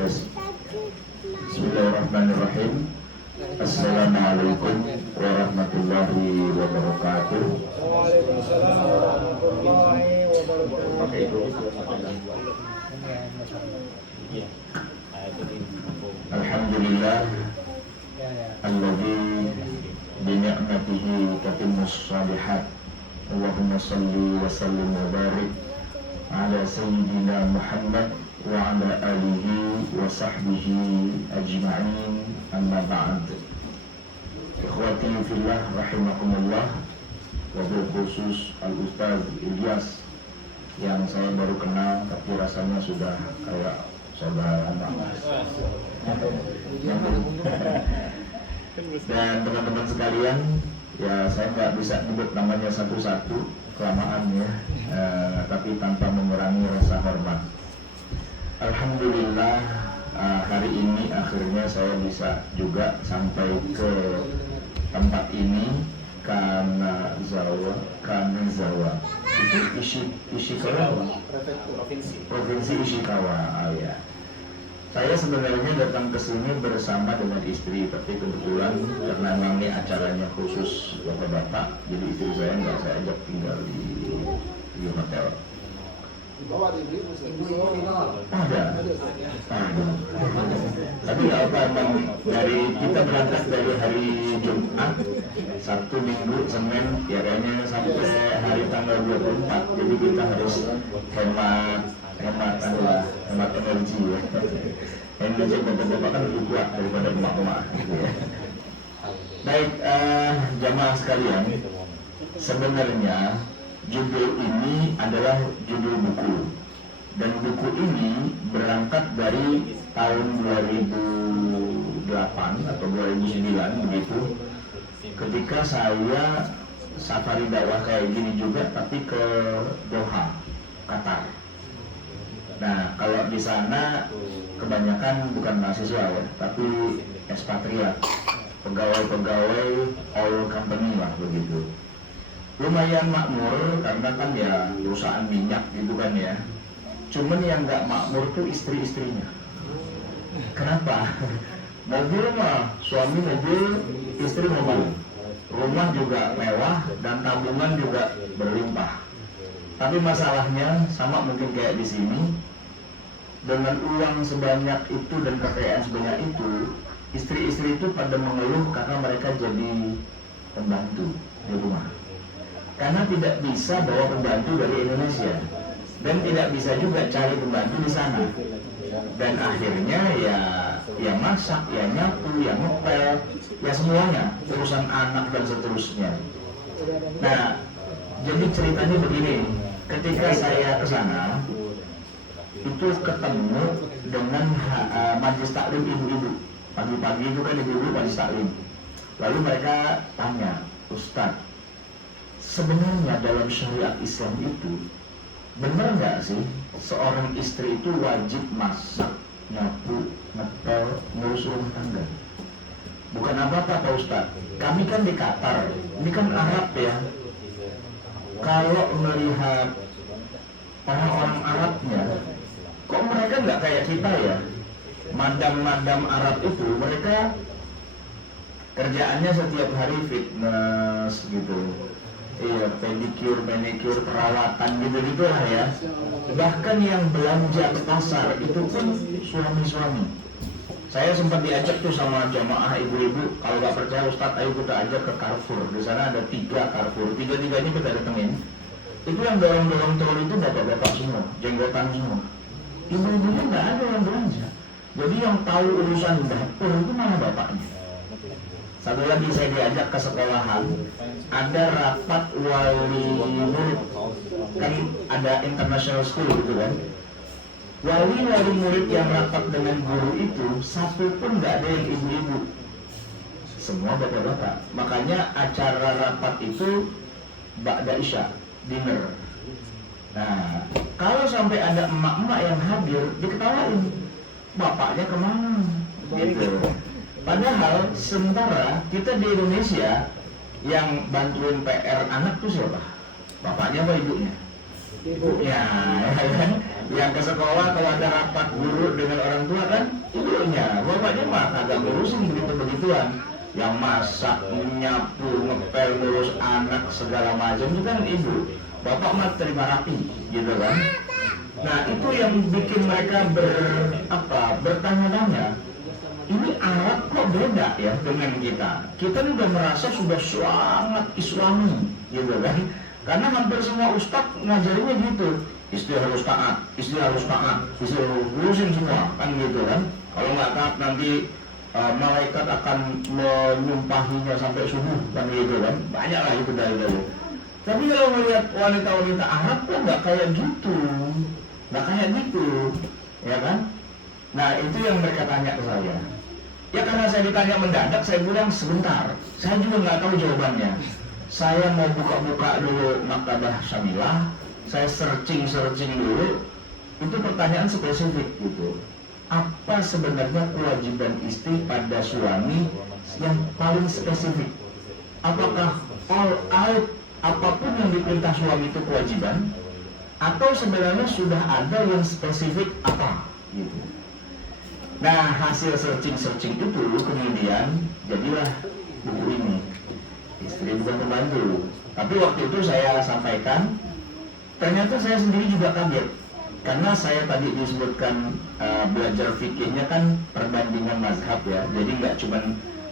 Bismillahirrahmanirrahim. Assalamualaikum warahmatullahi wabarakatuh. Waalaikumsalam warahmatullahi wabarakatuh. Alhamdulillah alladzi bi ni'matihi tatimmus shalihat. Allahumma shalli wa sallim wa barik ala sayyidina Muhammad wa ala alihi wa sahbihi ajma'in, amma ba'd. Ikhwati fillah rahimakumullah, wabil khusus Al-Ustaz Ilyas yang saya baru kenal tapi rasanya sudah kayak saudara anak. Dan teman-teman sekalian, ya saya nggak bisa nyebut namanya satu-satu kelamaan ya, tapi tanpa mengurangi rasa hormat. Alhamdulillah, hari ini akhirnya saya bisa juga sampai ke tempat ini karena Zawa itu Ishikawa, provinsi Ishikawa. Oh ya, saya sebenarnya datang ke sini bersama dengan istri, tapi kebetulan karena memang ini acaranya khusus bapak-bapak, jadi istri saya nggak saya ajak tinggal di hotel. Ada. Tapi nggak apa, dari kita berangkat dari hari Jumat, Sabtu, Minggu, Senin, ya kayaknya sampai hari tanggal 24. Jadi kita harus hemat energi ya. Energi bapak-bapak kan lebih kuat daripada emak-emak gitu ya. Baik, jamaah sekalian, sebenarnya judul ini adalah judul buku, dan buku ini berangkat dari tahun 2008 atau 2009 begitu, ketika saya safari dakwah kayak gini juga tapi ke Doha, Qatar. Nah, kalau di sana kebanyakan bukan mahasiswa ya, tapi ekspatriat, pegawai-pegawai oil company lah begitu. Lumayan makmur karena kan ya perusahaan minyak gitu kan ya. Cuman yang nggak makmur tuh istri-istrinya. Kenapa? Mobil mah suami mobil, istri mobil. Rumah juga mewah dan tabungan juga berlimpah. Tapi masalahnya sama mungkin kayak di sini. Dengan uang sebanyak itu dan kekayaan sebanyak itu, istri-istri itu pada mengeluh karena mereka jadi pembantu di rumah. Karena tidak bisa bawa pembantu dari Indonesia dan tidak bisa juga cari pembantu di sana. Dan akhirnya ya masak, ya nyapu, ya ngepel, ya semuanya, urusan anak dan seterusnya. Nah, jadi ceritanya begini, ketika saya ke sana itu ketemu dengan majelis taklim ibu-ibu. Pagi-pagi itu kan ibu-ibu majelis taklim. Lalu mereka tanya, Ustadz, sebenarnya dalam syariat Islam itu benar nggak sih seorang istri itu wajib masak, nyapu, ngepel, ngurus rumah tangga? Bukan apa-apa Pak Ustadz, kami kan di Qatar, ini kan Arab ya. Kalau melihat orang-orang Arabnya, kok mereka nggak kayak kita ya? Madam-madam Arab itu mereka kerjaannya setiap hari fitness gitu. Iya, pedicure, manicure, perawatan gitu-gitu lah ya. Bahkan yang belanja ke pasar itu pun suami-suami. Saya sempat diajak tuh sama jamaah ibu-ibu, kalau nggak percaya Ustadz, ayo kita ajak ke Carrefour. Di sana ada 3 Carrefour, 3-tiganya kita datengin. Itu yang dorong-dorong telur itu bapak-bapak semua, jenggotan semua. Ibu-ibunya nggak ada yang belanja. Jadi yang tahu urusan dapur itu malah bapaknya. Satu lagi saya diajak ke sekolahan, ada rapat wali murid, kan ada international school gitu kan. Wali murid yang rapat dengan guru itu satu pun nggak ada yang ibu-ibu, semua bapak-bapak. Makanya acara rapat itu ba'da isya, dinner. Nah, kalau sampai ada emak-emak yang hadir, diketawain, bapaknya kemana? Gitu. Padahal sementara kita di Indonesia yang bantuin PR anak tuh siapa? Bapaknya apa ibunya? Ibunya, ya kan? Yang ke sekolah kalau ada rapat guru dengan orang tua kan ibunya, bapaknya mah kagak ngurusin begitu-begituan. Yang masak, menyapu, ngepel, ngurus anak segala macam itu kan ibu. Bapak mah terima rapi, gitu kan. Nah itu yang bikin mereka bertanya-tanya. Ini Arab kok beda ya dengan kita. Kita udah merasa sudah sangat Islami, gitu kan. Karena hampir semua ustadz ngajarinnya gitu. Istri harus taat, istri harus taat, istri harus urusin semua, kan gitu kan. Kalau nggak taat nanti malaikat akan menyumpahinya sampai subuh, kan gitu kan. Banyak lah itu dari. Tapi kalau melihat wanita-wanita Arab kok nggak kayak gitu, nggak kayak gitu, ya kan? Nah itu yang mereka tanya ke saya. Ya karena saya ditanya mendadak, saya bilang sebentar. Saya juga nggak tahu jawabannya. Saya mau buka-buka dulu Maktabah Syamilah, saya searching dulu. Itu pertanyaan spesifik gitu. Apa sebenarnya kewajiban istri pada suami yang paling spesifik? Apakah all out apapun yang diperintah suami itu kewajiban? Atau sebenarnya sudah ada yang spesifik apa? Gitu. Nah hasil searching itu kemudian jadilah buku ini. Istri bukan pembantu. Tapi waktu itu saya sampaikan, ternyata saya sendiri juga kaget. Karena saya tadi disebutkan belajar fikihnya kan perbandingan mazhab ya. Jadi nggak cuma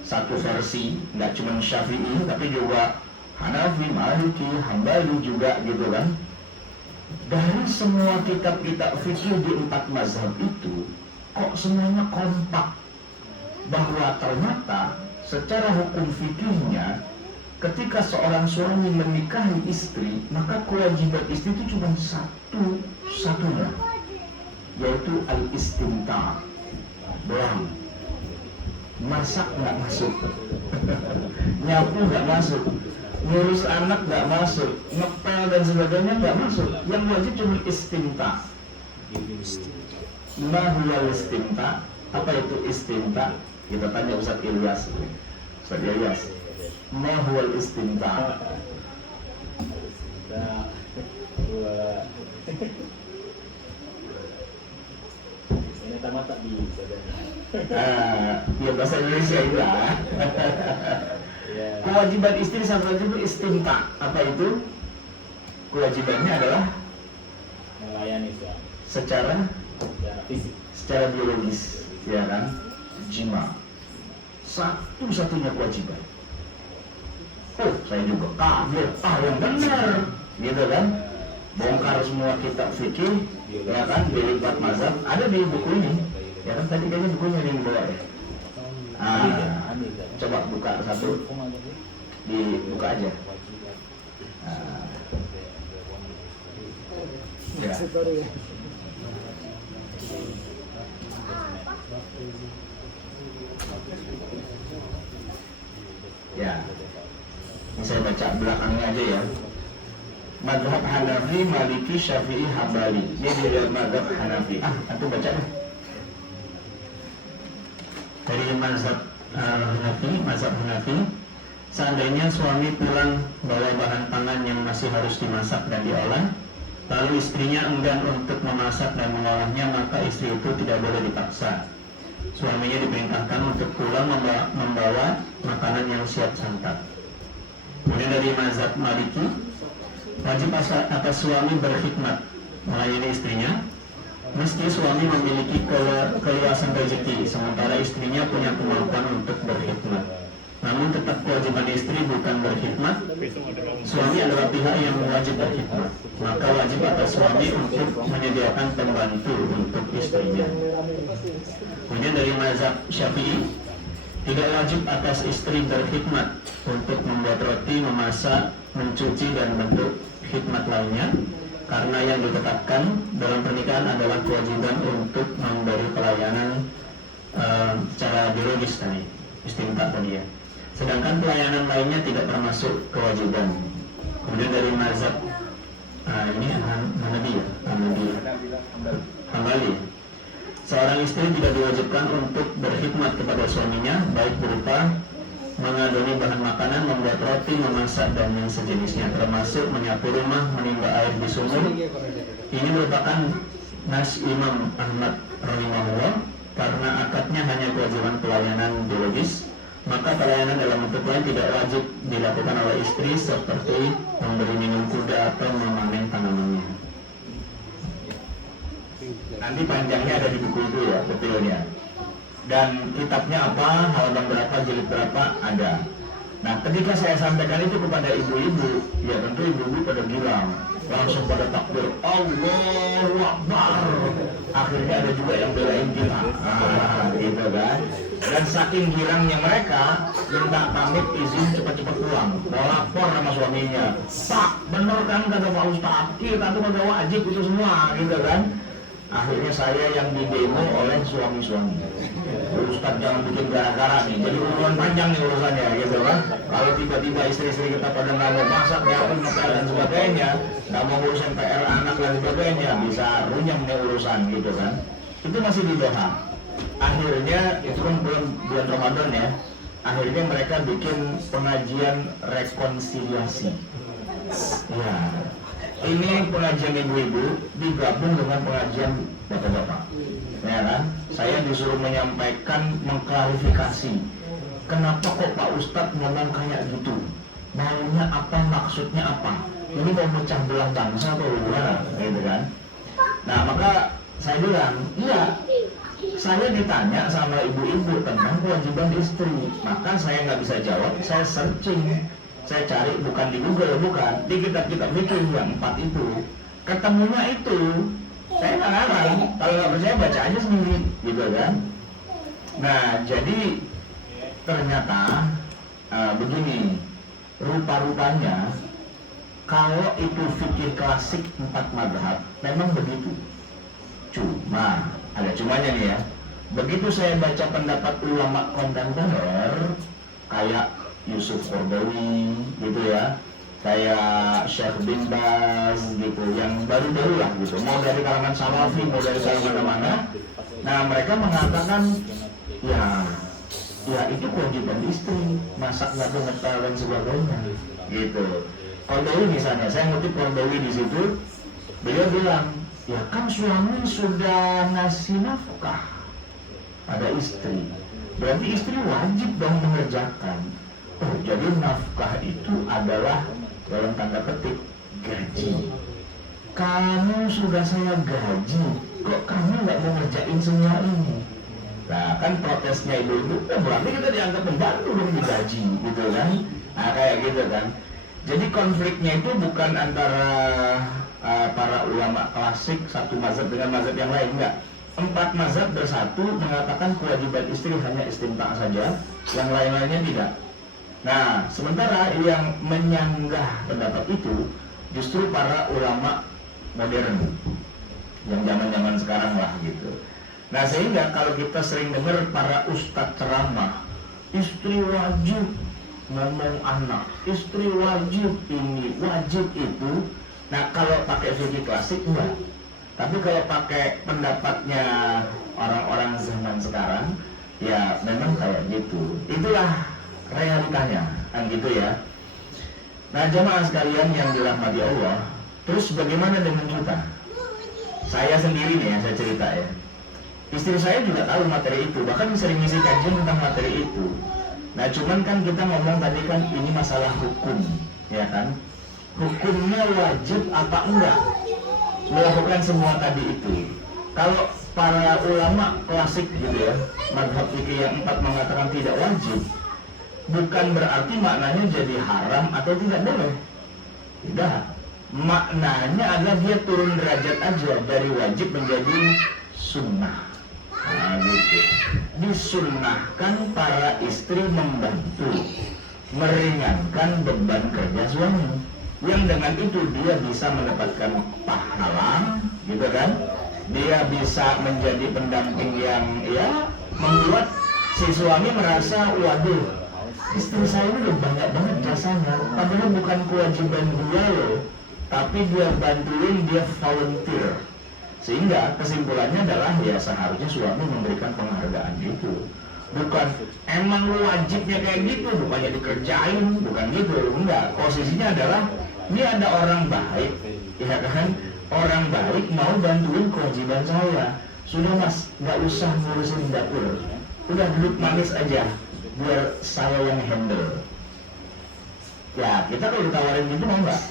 satu versi, nggak cuma Syafi'i, tapi juga Hanafi, Maliki, Hambali juga gitu kan. Dari semua kitab-kitab fikih di 4 mazhab itu, kok semuanya kompak bahwa ternyata secara hukum fikihnya ketika seorang suami menikahi istri, maka kewajiban istri itu cuma satu-satunya, yaitu al-istimta'. Doang. Masak nggak masuk, nyapu nggak masuk, ngurus anak nggak masuk, ngepel dan sebagainya nggak masuk. Yang wajib cuma istimta'. Ma huwa istimta'? Apa itu istimta'? Kita tanya Ustaz Ilyas. Ustaz Ilyas, ma huwal istimta'? Ini tamat tak bisa. Ya bahasa Indonesia itu lah. Kewajiban istri sama itu istimta'. Apa itu? Kewajibannya adalah Melayani suami secara fisik, secara biologis, ya kan? Jima. Satu-satunya kewajiban. Oh, saya juga kaget. Yang benar, gitu kan? Bongkar semua kitab fikih, ya kan? Dari 4 mazhab ada di buku ini. Ya kan tadi kayaknya bukunya di bawah ya. Coba buka satu, dibuka aja. Ya. Ya. Ini saya baca belakangnya aja ya. Madhab Hanafi, Maliki, Syafi'i, Hambali. Ini dari madhab Hanafi. Aku baca deh. Dari mazhab Hanafi, seandainya suami pulang bawa bahan pangan yang masih harus dimasak dan diolah, lalu istrinya enggan untuk memasak dan mengolahnya, maka istri itu tidak boleh dipaksa. Suaminya diperintahkan untuk pulang membawa makanan yang siap santap. Kemudian dari mazhab Maliki, wajib atas suami berkhidmat melayani istrinya, meski suami memiliki keluasan rezeki, sementara istrinya punya kemampuan untuk berkhidmat. Namun tetap kewajiban istri bukan berkhidmat. Suami adalah pihak yang wajib berkhidmat, maka wajib atas suami untuk menyediakan pembantu untuk istrinya. Kemudian dari mazhab Syafi'i, tidak wajib atas istri berkhidmat untuk membuat roti, memasak, mencuci dan bentuk khidmat lainnya, karena yang ditetapkan dalam pernikahan adalah kewajiban untuk memberi pelayanan secara biologis tadi, istimta tadi ya. Sedangkan pelayanan lainnya tidak termasuk kewajiban. Kemudian dari mazhab ini Hambali, seorang istri tidak diwajibkan untuk berkhidmat kepada suaminya, baik berupa mengadoni bahan makanan, membuat roti, memasak dan yang sejenisnya, termasuk menyapu rumah, menimba air di sumur. Ini merupakan nas Imam Ahmad rahimahullah, karena akadnya hanya kewajiban pelayanan biologis, maka pelayanan dalam bentuk lain tidak wajib dilakukan oleh istri seperti memberi minum kuda atau memanen tanamannya. Nanti panjangnya ada di buku itu ya, detailnya. Dan kitabnya apa, halaman berapa, jilid berapa, ada. Nah, ketika saya sampaikan itu kepada ibu-ibu, ya tentu ibu-ibu pada bilang, langsung pada takbir, Allahu Akbar. Akhirnya ada juga yang belain kita, gitu kan. Dan saking girangnya mereka, minta pamit izin cepat-cepat pulang, mau lapor sama suaminya. Pak, bener kan kata Pak Ustadz, kita tuh kagak wajib itu semua, gitu kan. Akhirnya saya yang didemo oleh suami-suami. Ustadz jangan bikin gara-gara nih, jadi urusan panjang nih urusannya, gitu kan. Kalau tiba-tiba istri-istri kita pada nggak mau masak, nggak ngepel dan sebagainya, nggak mau urusan PR anak dan sebagainya, bisa runyam nih urusan, gitu kan. Itu masih di Doha. Akhirnya itu kan bulan Ramadan ya. Akhirnya mereka bikin pengajian rekonsiliasi. Ya, ini pengajian ibu-ibu digabung dengan pengajian bapak-bapak. Ya kan? Saya disuruh menyampaikan, mengklarifikasi. Kenapa kok Pak Ustadz ngomong kayak gitu? Maunya apa? Maksudnya apa? Ini mau pecah belah bangsa atau gimana? Gitu kan? Nah, maka saya bilang, iya. Saya ditanya sama ibu-ibu tentang kewajiban istri, maka saya nggak bisa jawab. Saya searching. Saya cari bukan di Google, bukan di kitab-kitab fikih yang 4 itu, ketemunya itu. Saya nggak ngarang, kalau nggak percaya baca aja sendiri, gitu kan. Nah, jadi ternyata begini, rupa-rupanya kalau itu fikih klasik 4 mazhab memang begitu. Cuma ada cumanya nih ya. Begitu saya baca pendapat ulama kontemporer kayak Yusuf Qaradawi gitu ya, kayak Syekh bin Baz gitu, yang baru-baru lah gitu, mau dari kalangan Salafi, mau dari kalangan mana-mana. Nah, mereka mengatakan ya itu kewajiban istri, masak nggak ngepel dan sebagainya gitu. Qaradawi misalnya, saya ngutip Qaradawi di situ, beliau bilang, ya kan suami sudah ngasih nafkah pada istri, berarti istri wajib dong mengerjakan. Oh, jadi nafkah itu adalah dalam tanda petik gaji. Kamu sudah saya gaji, kok kamu nggak mau ngerjain semua ini? Nah, kan protesnya ibu-ibu, berarti kita dianggap membantu dong digaji, gitu kan? Nah, kayak gitu kan. Jadi konfliknya itu bukan antara para ulama klasik satu mazhab dengan mazhab yang lain, enggak. 4 mazhab bersatu mengatakan kewajiban istri hanya istimta saja, yang lain-lainnya tidak. Nah, sementara yang menyanggah pendapat itu justru para ulama modern yang zaman-zaman sekarang lah gitu. Nah, sehingga kalau kita sering dengar para ustadz ceramah, istri wajib ngomong anak, istri wajib ini, wajib itu. Nah, kalau pakai fikih klasik enggak. Tapi kalau pakai pendapatnya orang-orang zaman sekarang, ya memang kayak gitu. Itulah realitanya, kan gitu ya. Nah, jamaah sekalian yang dirahmati Allah, terus bagaimana dengan kita? Saya sendiri nih yang saya cerita ya. Istri saya juga tahu materi itu, bahkan sering ngisi kajian tentang materi itu. Nah, cuman kan kita ngomong tadi kan ini masalah hukum, ya kan? Hukumnya wajib apa enggak melakukan semua tadi itu? Kalau para ulama klasik gitu ya, mazhab fikih yang 4 mengatakan tidak wajib, bukan berarti maknanya jadi haram atau tidak boleh. Tidak. Maknanya adalah dia turun derajat aja dari wajib menjadi sunnah. Nah, gitu. Disunnahkan para istri membantu meringankan beban kerja suami, yang dengan itu dia bisa mendapatkan pahala, gitu kan? Dia bisa menjadi pendamping yang ya membuat si suami merasa, waduh, istri saya ini udah banyak banget jasanya, padahal bukan kewajiban dia loh, tapi dia bantuin, dia volunteer. Sehingga kesimpulannya adalah ya seharusnya suami memberikan penghargaan itu. Bukan emang wajibnya kayak gitu, bukannya dikerjain, bukan gitu, enggak. Posisinya adalah ini ada orang baik, ya kan, orang baik mau bantuin kewajiban saya. Sudah mas, nggak usah ngurusin dapur, udah duduk manis aja, biar saya yang handle. Ya kita kalau ditawarin gitu mau nggak?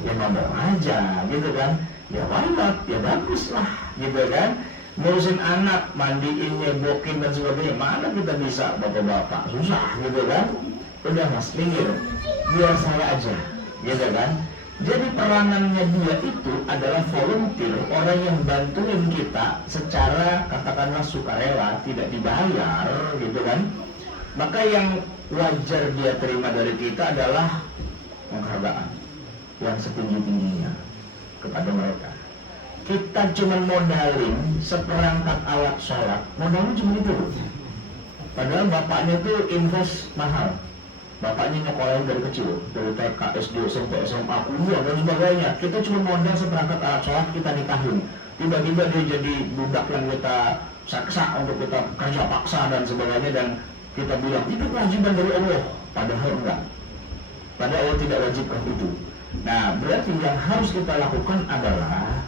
Ya mau aja, gitu kan? Ya why not? Ya bagus lah, gitu kan? Ngurusin anak, mandiin, nyebokin dan sebagainya, mana kita bisa bapak-bapak, susah, gitu kan? Udah mas, minggir, biar saya aja, gitu kan? Jadi peranannya dia itu adalah volunteer, orang yang bantuin kita secara katakanlah sukarela, tidak dibayar, gitu kan? Maka yang wajar dia terima dari kita adalah penghargaan yang setinggi-tingginya kepada mereka. Kita cuma modalin seperangkat alat sholat, modalnya cuma itu. Padahal bapaknya tuh invest mahal. Bapaknya nyekolahin dari kecil, dari TK, SD, SMP, SMA, kuliah dan sebagainya. Kita cuma modal seperangkat alat sholat, kita nikahin. Tiba-tiba dia jadi budak yang kita saksa untuk kita kerja paksa dan sebagainya, dan kita bilang itu kewajiban dari Allah. Padahal enggak. Padahal Allah tidak wajibkan itu. Nah, berarti yang harus kita lakukan adalah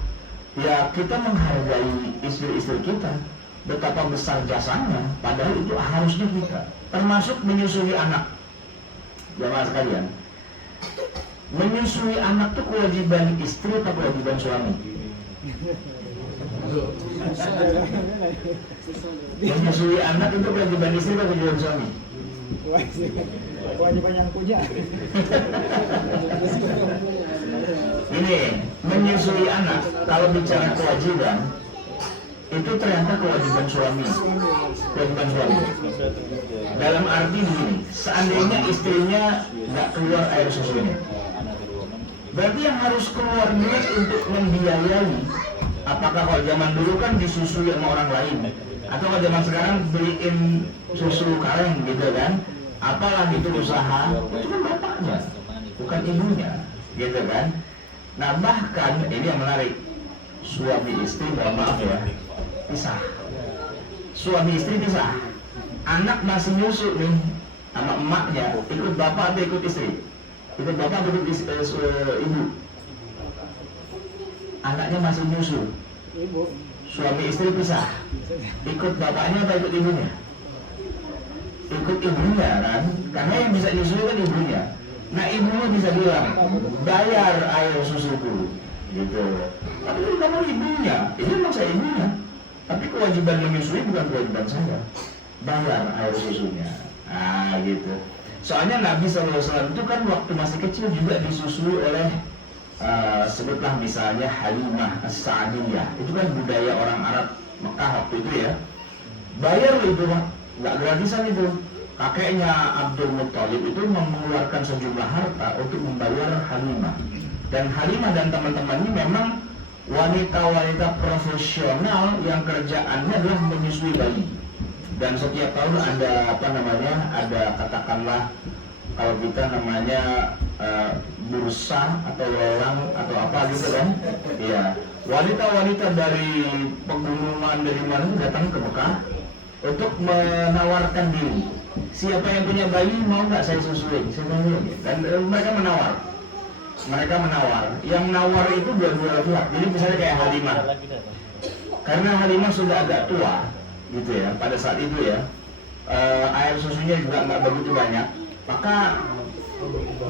ya kita menghargai istri-istri kita, betapa besar jasanya, padahal itu harusnya kita. Termasuk menyusui anak. Jamaah sekalian, menyusui anak itu kewajiban istri atau kewajiban suami? Menyusui anak itu kewajiban istri atau kewajiban suami? Kewajiban yang punya. Ini menyusui anak, kalau bicara kewajiban itu ternyata kewajiban suami. Kewajiban suami dalam arti begini, seandainya istrinya nggak keluar air susunya, berarti yang harus keluar duit untuk membiayai. Apakah kalau zaman dulu kan disusui sama orang lain, atau kalau zaman sekarang beliin susu kaleng gitu kan, apalah itu usaha, itu kan bapaknya, bukan ibunya, gitu kan. Nah bahkan ini yang menarik, suami istri, mohon maaf ya, pisah. Suami istri pisah. Anak masih nyusu nih sama emaknya, ikut bapak atau ikut istri? Ikut bapak atau ikut ibu? Anaknya masih nyusu. Ibu. Suami istri pisah. Ikut bapaknya atau ikut ibunya? Ikut ibunya kan? Karena yang bisa nyusu kan ibunya. Nah ibunya bisa bilang, bayar air susuku, gitu. Tapi kamu ibunya, ini memang saya ibunya. Tapi kewajiban menyusui bukan kewajiban saya. Bayar air susunya. Nah gitu. Soalnya Nabi SAW itu kan waktu masih kecil juga disusui oleh sebutlah misalnya Halimah As-Sa'diyah. Itu kan budaya orang Arab Mekah waktu itu ya. Bayar itu, nggak gratisan itu. Kakeknya Abdul Muttalib itu mengeluarkan sejumlah harta untuk membayar Halimah. Dan Halimah dan teman-temannya memang wanita-wanita profesional yang kerjaannya adalah menyusui bayi. Dan setiap tahun ada ada katakanlah kalau kita namanya bursa atau lelang atau apa gitu kan. Iya, wanita-wanita dari pegunungan dari mana datang ke Mekah untuk menawarkan diri. Siapa yang punya bayi mau nggak saya susuin? Saya mau. Dan mereka menawar. Yang nawar itu dua-dua pihak. Jadi misalnya kayak Halimah, karena Halimah sudah agak tua gitu ya pada saat itu ya, air susunya juga nggak begitu banyak, maka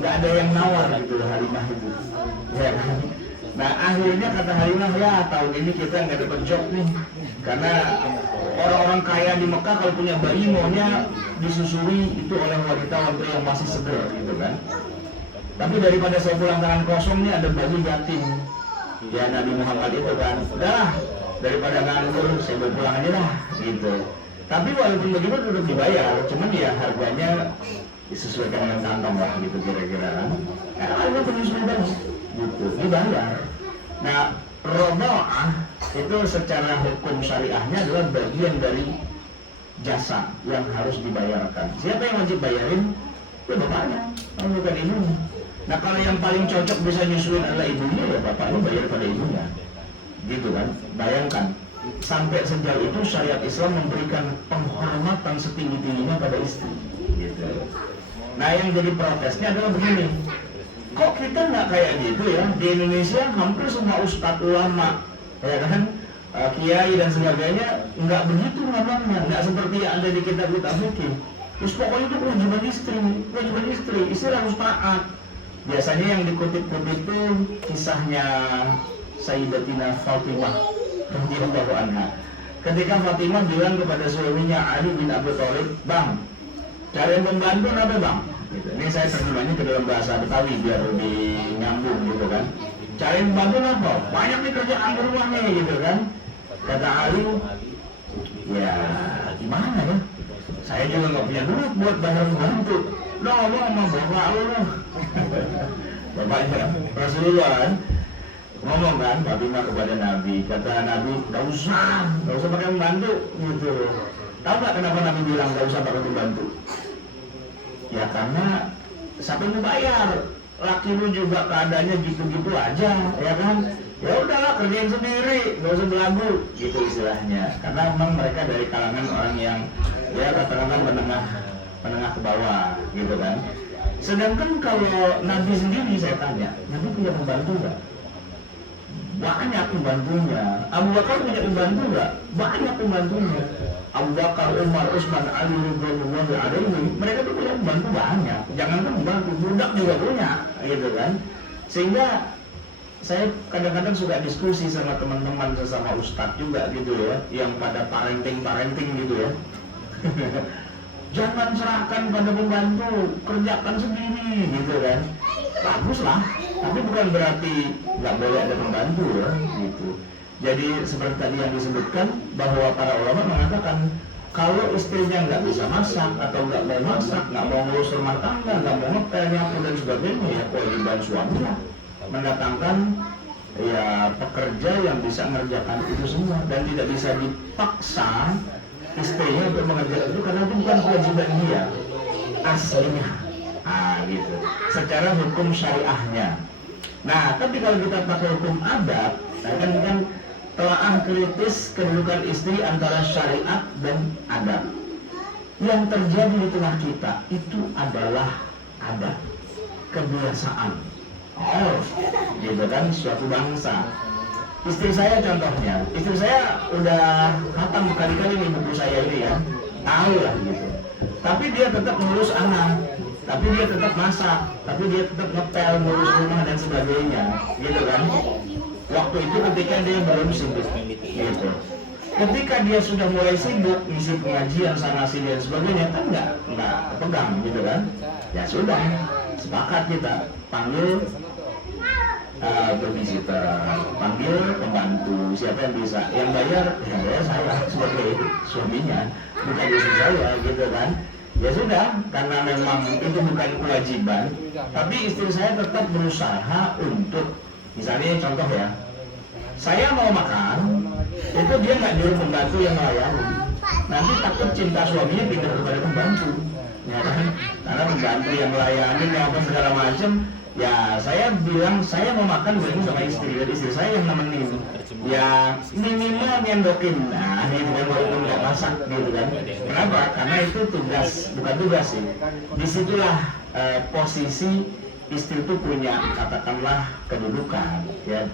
nggak ada yang nawar gitu Halimah itu ya. Nah akhirnya kata Halimah, ya tahun ini kita nggak dapat job nih, karena orang-orang kaya di Mekah kalau punya bayi maunya disusui itu oleh wanita-wanita yang masih seger gitu kan. Tapi daripada saya pulang tangan kosong nih, ada bayi yatim ya Nabi Muhammad itu kan, udah daripada nganggur saya mau pulang aja lah gitu. Tapi walaupun begitu tetap dibayar, cuman ya harganya disesuaikan dengan kantong lah gitu kira-kira kan. Karena harga penyesuaian gitu dibayar. Nah rodoah itu secara hukum syariahnya adalah bagian dari jasa yang harus dibayarkan. Siapa yang wajib bayarin? Ya bapaknya, bukan ibunya. Nah kalau yang paling cocok bisa nyusuin adalah ibunya, ya bapaknya bayar pada ibunya. Gitu kan, bayangkan sampai sejauh itu syariat Islam memberikan penghormatan setinggi-tingginya pada istri gitu. Nah yang jadi protesnya adalah begini, kok kita nggak kayak gitu ya? Di Indonesia hampir semua ustadz ulama, ya kan, kiai dan sebagainya nggak begitu ngomongnya, nggak seperti yang ada di kitab-kitab fikih. Terus pokoknya itu kewajiban istri harus taat. Biasanya yang dikutip-kutip itu kisahnya Sayyidatina Fatimah radhiyallahu anha. Ketika Fatimah bilang kepada suaminya Ali bin Abi Thalib, "Bang, cari pembantu apa bang?" Gitu. Ini saya terjemahnya ke dalam bahasa Betawi biar lebih nyambung gitu kan. Cari pembantu apa? Banyak nih kerjaan di rumah nih gitu kan. Kata Ali, ya gimana ya? Saya juga nggak punya duit buat bayar pembantu. Lo ngomong sama bapak lo. Bapaknya Rasulullah kan ngomong kan Fatimah kepada Nabi. Kata Nabi, nggak usah pakai pembantu gitu. Tahu nggak kenapa Nabi bilang nggak usah pakai pembantu? Ya karena siapa yang bayar? Laki lu juga keadaannya gitu-gitu aja, ya kan? Ya udahlah kerjain sendiri, nggak usah belagu, gitu istilahnya. Karena memang mereka dari kalangan orang yang ya katakanlah menengah ke bawah, gitu kan. Sedangkan kalau Nabi sendiri saya tanya, Nabi punya pembantu nggak? Banyak pembantunya. Abu Bakar punya pembantu nggak? Banyak pembantunya. Abu Bakar, Umar, Utsman, Ali radhiyallahu anhum, mereka tuh punya pembantu banyak. Jangankan pembantu, budak juga punya, gitu kan. Sehingga saya kadang-kadang suka diskusi sama teman-teman sesama ustadz juga gitu ya, yang pada parenting gitu ya. Jangan serahkan pada pembantu, kerjakan sendiri gitu kan. Bagus lah, tapi bukan berarti nggak boleh ada pembantu ya, gitu. Jadi seperti tadi yang disebutkan bahwa para ulama mengatakan kalau istrinya nggak bisa masak atau nggak mau masak, nggak mau ngurus rumah tangga, nggak mau ngepel, nyapu dan sebagainya, ya kewajiban suaminya mendatangkan ya pekerja yang bisa mengerjakan itu semua, dan tidak bisa dipaksa istrinya untuk mengerjakan itu karena itu bukan kewajiban dia aslinya. Gitu. Secara hukum syariahnya. Nah, tapi kalau kita pakai hukum adat, kan telaah kritis kedudukan istri antara syariat dan adat. Yang terjadi di tengah kita itu adalah adat, kebiasaan, gitu kan, suatu bangsa. Istri saya contohnya, istri saya udah hatam berkali-kali nih buku saya ini ya, tahu lah gitu. Tapi dia tetap ngurus anak, tapi dia tetap masak, tapi dia tetap ngepel, ngurus rumah dan sebagainya, gitu kan. Waktu itu ketika dia belum sibuk, gitu. Ketika dia sudah mulai sibuk, ngisi pengajian sana sini dan sebagainya, kan nggak kepegang, gitu kan. Ya sudah, sepakat kita panggil babysitter, panggil pembantu, siapa yang bisa, yang bayar saya sebagai suaminya, bukan istri saya, gitu kan. Ya sudah, karena memang itu bukan kewajiban, tapi istri saya tetap berusaha untuk, misalnya contoh ya, saya mau makan, itu dia nggak nyuruh pembantu yang melayani, nanti takut cinta suaminya pindah kepada pembantu, ya kan? Karena pembantu yang melayani, apa segala macam. Ya saya bilang saya mau makan bareng sama istri, dan istri saya yang nemenin. Ya minimal nyendokin. Nah ini bukan walaupun nggak masak gitu kan. Kenapa? Karena itu tugas, bukan tugas sih. Disitulah posisi istri itu punya katakanlah kedudukan ya,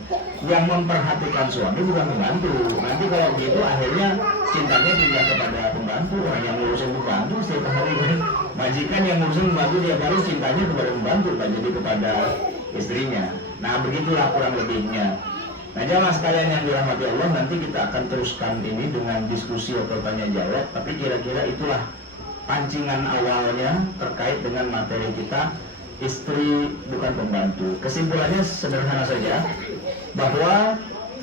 yang memperhatikan suami bukan pembantu. Nanti kalau gitu akhirnya cintanya pindah kepada pembantu, orang yang ngurusin pembantu setiap hari kan. Majikan yang ngurusin pembantu dia harus cintanya kepada pembantu, tak jadi kepada istrinya. Nah begitulah kurang lebihnya. Nah jamaah sekalian yang dirahmati Allah, nanti kita akan teruskan ini dengan diskusi atau tanya jawab. Tapi kira-kira itulah pancingan awalnya terkait dengan materi kita, istri bukan pembantu. Kesimpulannya sederhana saja, bahwa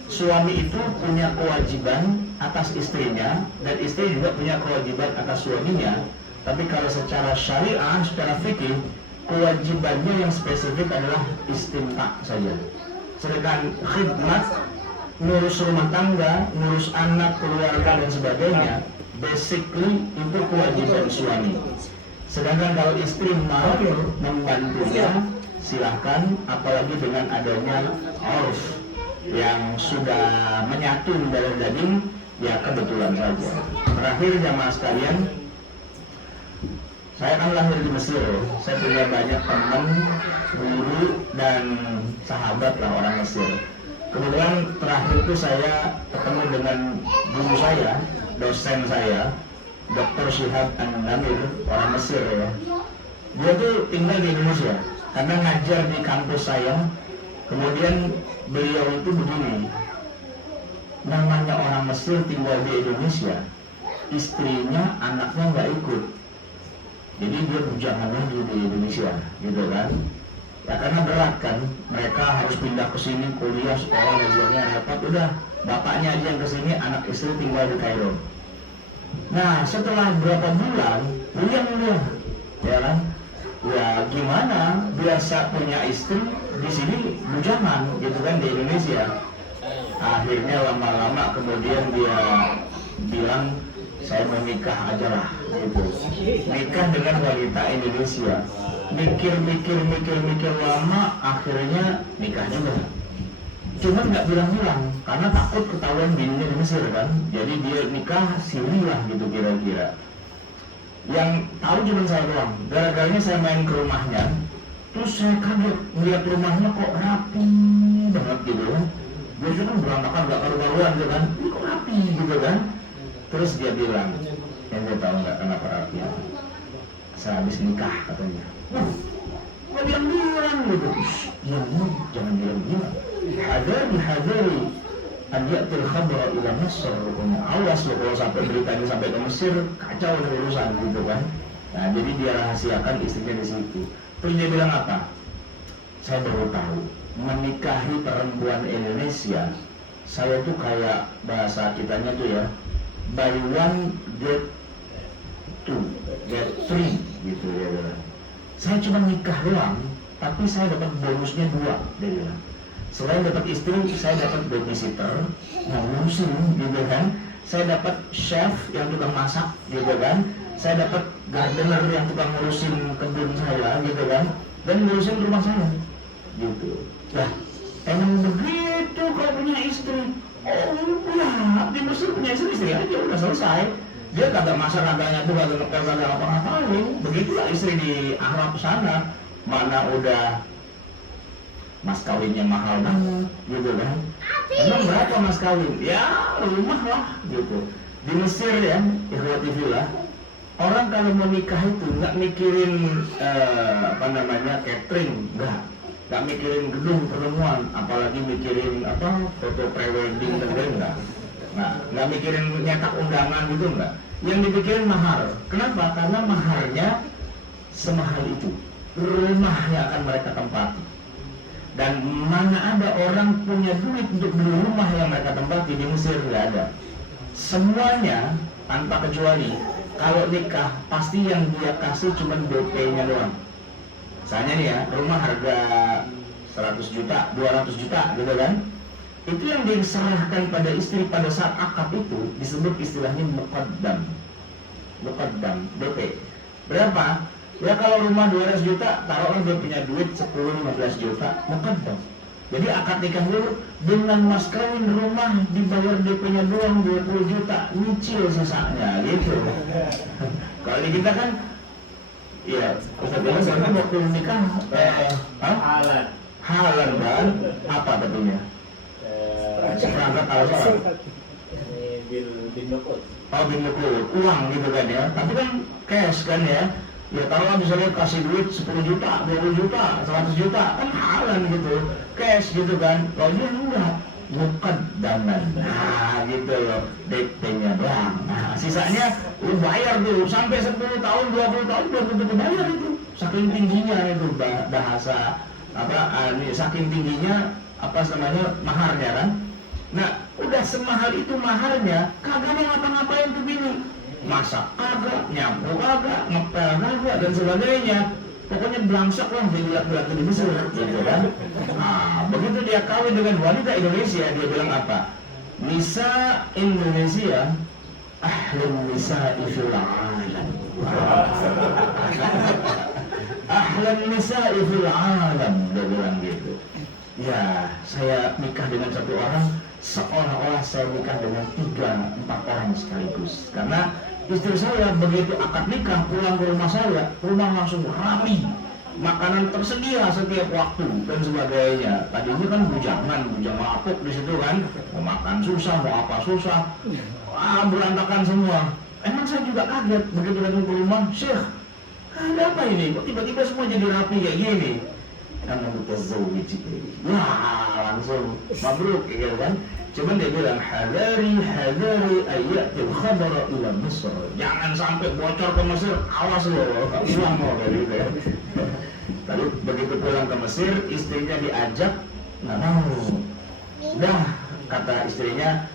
suami itu punya kewajiban atas istrinya, dan istri juga punya kewajiban atas suaminya. Tapi kalau secara syariah, secara fikih, kewajibannya yang spesifik adalah istimta saja. Sedangkan khidmat, ngurus rumah tangga, ngurus anak, keluarga dan sebagainya, basically itu kewajiban suami. Sedangkan kalau istri mau membantunya, silahkan, apalagi dengan adanya urf yang sudah menyatu dalam daging, ya kebetulan saja. Terakhir jamaah sekalian, Saya kan lahir di Mesir, saya punya banyak teman, guru, dan sahabat lah orang Mesir. Kemudian terakhir itu saya ketemu dengan guru saya, dosen saya, Dr. Shihab An-Namir, orang Mesir ya. Dia tuh tinggal di Indonesia, karena ngajar di kampus saya. Kemudian beliau itu begini, namanya orang Mesir tinggal di Indonesia, istrinya, anaknya nggak ikut. Jadi dia bujangan lagi di Indonesia, gitu kan? Ya karena berat kan, mereka harus pindah ke sini kuliah, sekolah dan sebagainya repot. Udah, bapaknya aja yang ke sini, anak istri tinggal di Kairo. Nah setelah berapa bulan, pulang dia, ya kan? Ya gimana? Biasa punya istri di sini bujangan, gitu kan di Indonesia. Akhirnya lama-lama kemudian dia bilang, saya mau nikah aja lah gitu. Nikah dengan wanita Indonesia. Mikir lama, akhirnya nikah juga. Cuma nggak bilang-bilang karena takut ketahuan bininya di Mesir kan. Jadi dia nikah siri lah gitu kira-kira. Yang tahu cuma saya doang. Gara-garanya saya main ke rumahnya, terus saya kaget melihat rumahnya kok rapi banget gitu kan. Biasanya kan berantakan gak karu-karuan gitu kan. Ini kok rapi gitu kan. Terus dia bilang, ente tahu nggak kenapa rapi? Saya habis nikah katanya. Nggak bilang-bilang gitu. Ya jangan bilang-bilang. Hadari Adiyatul khabra ila Mesir. Awas loh kalau sampai berita ini sampai ke Mesir, kacau nih urusan gitu kan. Nah jadi dia rahasiakan istrinya di situ. Terus dia bilang apa? Saya baru tahu menikahi perempuan Indonesia, saya tuh kayak bahasa kitanya tuh ya, buy one get two, get three gitu ya. Saya cuma nikah doang, tapi saya dapat bonusnya 2 dia bilang. Selain dapat istri, saya dapat babysitter yang ngurusin gitu kan. Saya dapat chef yang tukang masak gitu kan. Saya dapat gardener yang tukang ngurusin kebun saya gitu kan. Dan ngurusin rumah saya gitu. Lah, emang begitu kalau punya istri? Oh ya, di Mesir punya istri aja udah selesai. Dia kagak masak, kagak nyapu, kagak ngepel, kagak apa-ngapain. Begitulah istri di Arab sana. Mana udah mas kawinnya mahal banget gitu kan. Emang berapa mas kawin? Ya rumah lah gitu. Di Mesir ya, ikhwati fillah, orang kalau mau nikah itu nggak mikirin catering, nggak mikirin gedung pertemuan, apalagi mikirin foto prewedding dan enggak. Nggak mikirin nyetak undangan gitu enggak. Yang dipikirin mahar. Kenapa? Karena maharnya semahal itu, rumahnya akan mereka tempati. Dan mana ada orang punya duit untuk beli rumah yang mereka tempati di Mesir? Nggak ada. Semuanya tanpa kecuali kalau nikah pasti yang dia kasih cuma DP-nya doang. Misalnya nih ya, rumah harga 100 juta, 200 juta gitu kan. Itu yang diserahkan pada istri pada saat akad itu disebut istilahnya muqaddam. Muqaddam, DP. Berapa? Ya kalau rumah 200 juta, taruhlah dia punya duit 10-15 juta, muqaddam. Jadi akad nikah dulu dengan mas kawin rumah dibayar DP-nya doang 20 juta, nyicil sisanya gitu. Kalau di kita kan, ya Ustaz bilang sekarang waktu nikah halal kan? Apa tentunya? Seperangkat alat-alat. Bil nukut. Oh bil nukut, uang gitu kan ya. Tapi kan cash kan ya. Ya kalau misalnya kasih duit 10 juta, 20 juta, 100 juta kan halal gitu, cash gitu kan. Kalau dia enggak, muqaddaman. Nah gitu loh, DP-nya doang. Nah sisanya lu bayar tuh sampai 10 tahun, 20 tahun belum tentu bayar itu. Saking tingginya itu bahasa saking tingginya maharnya kan. Nah udah semahal itu maharnya, kagak ada ngapa-ngapain tuh bini. Masak kagak, nyapu kagak, ngepel kagak dan sebagainya. Pokoknya belangsak lah jadi laki-laki di Mesir gitu kan. Nah, begitu dia kawin dengan wanita Indonesia, dia bilang apa? Nisa Indonesia ahlun nisa'i fil alam. Ahlun nisa'i fil alam, dia bilang gitu. Ya, saya nikah dengan satu orang seolah-olah saya nikah dengan 3-4 orang sekaligus. Karena istri saya begitu akad nikah pulang ke rumah saya, rumah langsung rapi, makanan tersedia setiap waktu dan sebagainya. Tadinya kan bujang lapuk di situ kan, mau makan susah, mau apa susah, berantakan semua. Emang saya juga kaget begitu datang ke rumah, Syekh, ada apa ini? Kok tiba-tiba semua jadi rapi kayak gini? Karena mutazawwij. Wah, langsung mabruk gitu kan. Cuman dia bilang hadari ayatil khabara ila Misr. Jangan sampai bocor ke Mesir, awas loh, pulang mau dari itu ya. Lalu begitu pulang ke Mesir, istrinya diajak, nggak mau. Dah, kata istrinya,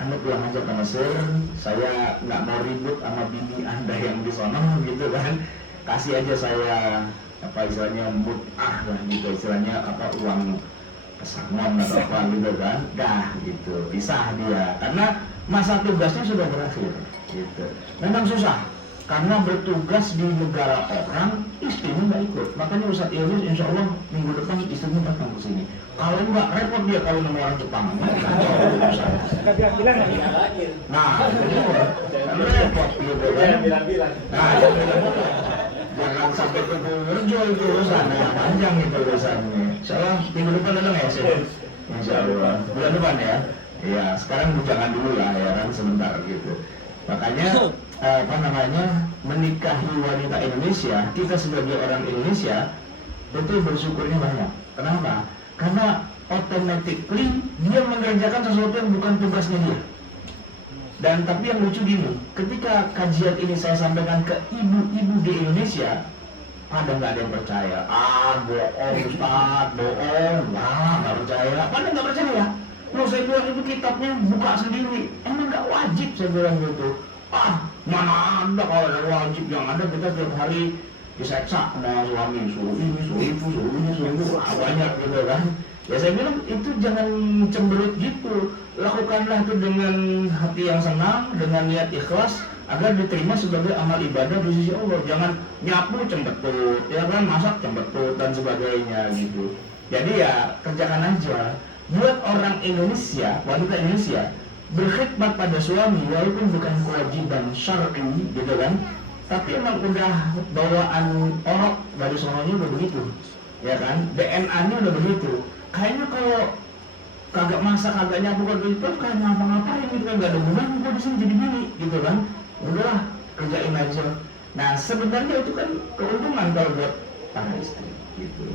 Anda pulang aja ke Mesir, saya nggak mau ribut sama bini Anda yang di sana gitu kan. Kasih aja saya apa istilahnya mut'ah lah gitu, istilahnya apa uang pesangon atau apa gitu kan. Dah gitu, pisah dia karena masa tugasnya sudah berakhir gitu. Memang susah karena bertugas di negara orang, istrinya nggak ikut. Makanya Ustadz Ilyas insya Allah minggu depan istrinya datang ke sini. Kalau nggak repot dia kalau sama orang Jepang. Bilang-bilang Nah, itu repot gitu kan. bilang-bilang. Nah, jangan sampai ke Purworejo itu urusannya, panjang itu urusannya. Insyaallah minggu depan datang ya sih. Insyaallah bulan depan ya. Ya sekarang jangan dulu lah ya kan sebentar gitu. Makanya apa namanya menikahi wanita Indonesia, kita sebagai orang Indonesia betul bersyukurnya banyak. Kenapa? Karena automatically dia mengerjakan sesuatu yang bukan tugasnya dia. Dan tapi yang lucu gini, ketika kajian ini saya sampaikan ke ibu-ibu di Indonesia, pada nggak ada yang percaya. Bohong Ustaz, bohong, nggak percaya. Pada nggak percaya. Loh saya bilang itu kitabnya buka sendiri. Emang nggak wajib saya bilang gitu. Mana ada kalau ada wajib, yang ada kita tiap hari diseksa sama suami, suruh ini, suruh itu, suruh ini, suruh itu, banyak gitu kan. Ya saya bilang itu jangan cemberut gitu, lakukanlah itu dengan hati yang senang, dengan niat ikhlas agar diterima sebagai amal ibadah di sisi Allah. Jangan nyapu cembetut, ya kan, masak cembetut dan sebagainya gitu. Jadi ya kerjakan aja. Buat orang Indonesia, wanita Indonesia berkhidmat pada suami walaupun bukan kewajiban syar'i gitu kan, tapi emang udah bawaan orok dari sononya udah begitu, ya kan, DNA-nya udah begitu. Kayaknya kalau kagak masak, kagak nyapu, kagak itu kayak ngapa-ngapain gitu kan, gak ada gunanya kok di sini jadi gini gitu kan. Udahlah kerjain aja. Nah sebenarnya itu kan keuntungan kalau buat para istri gitu.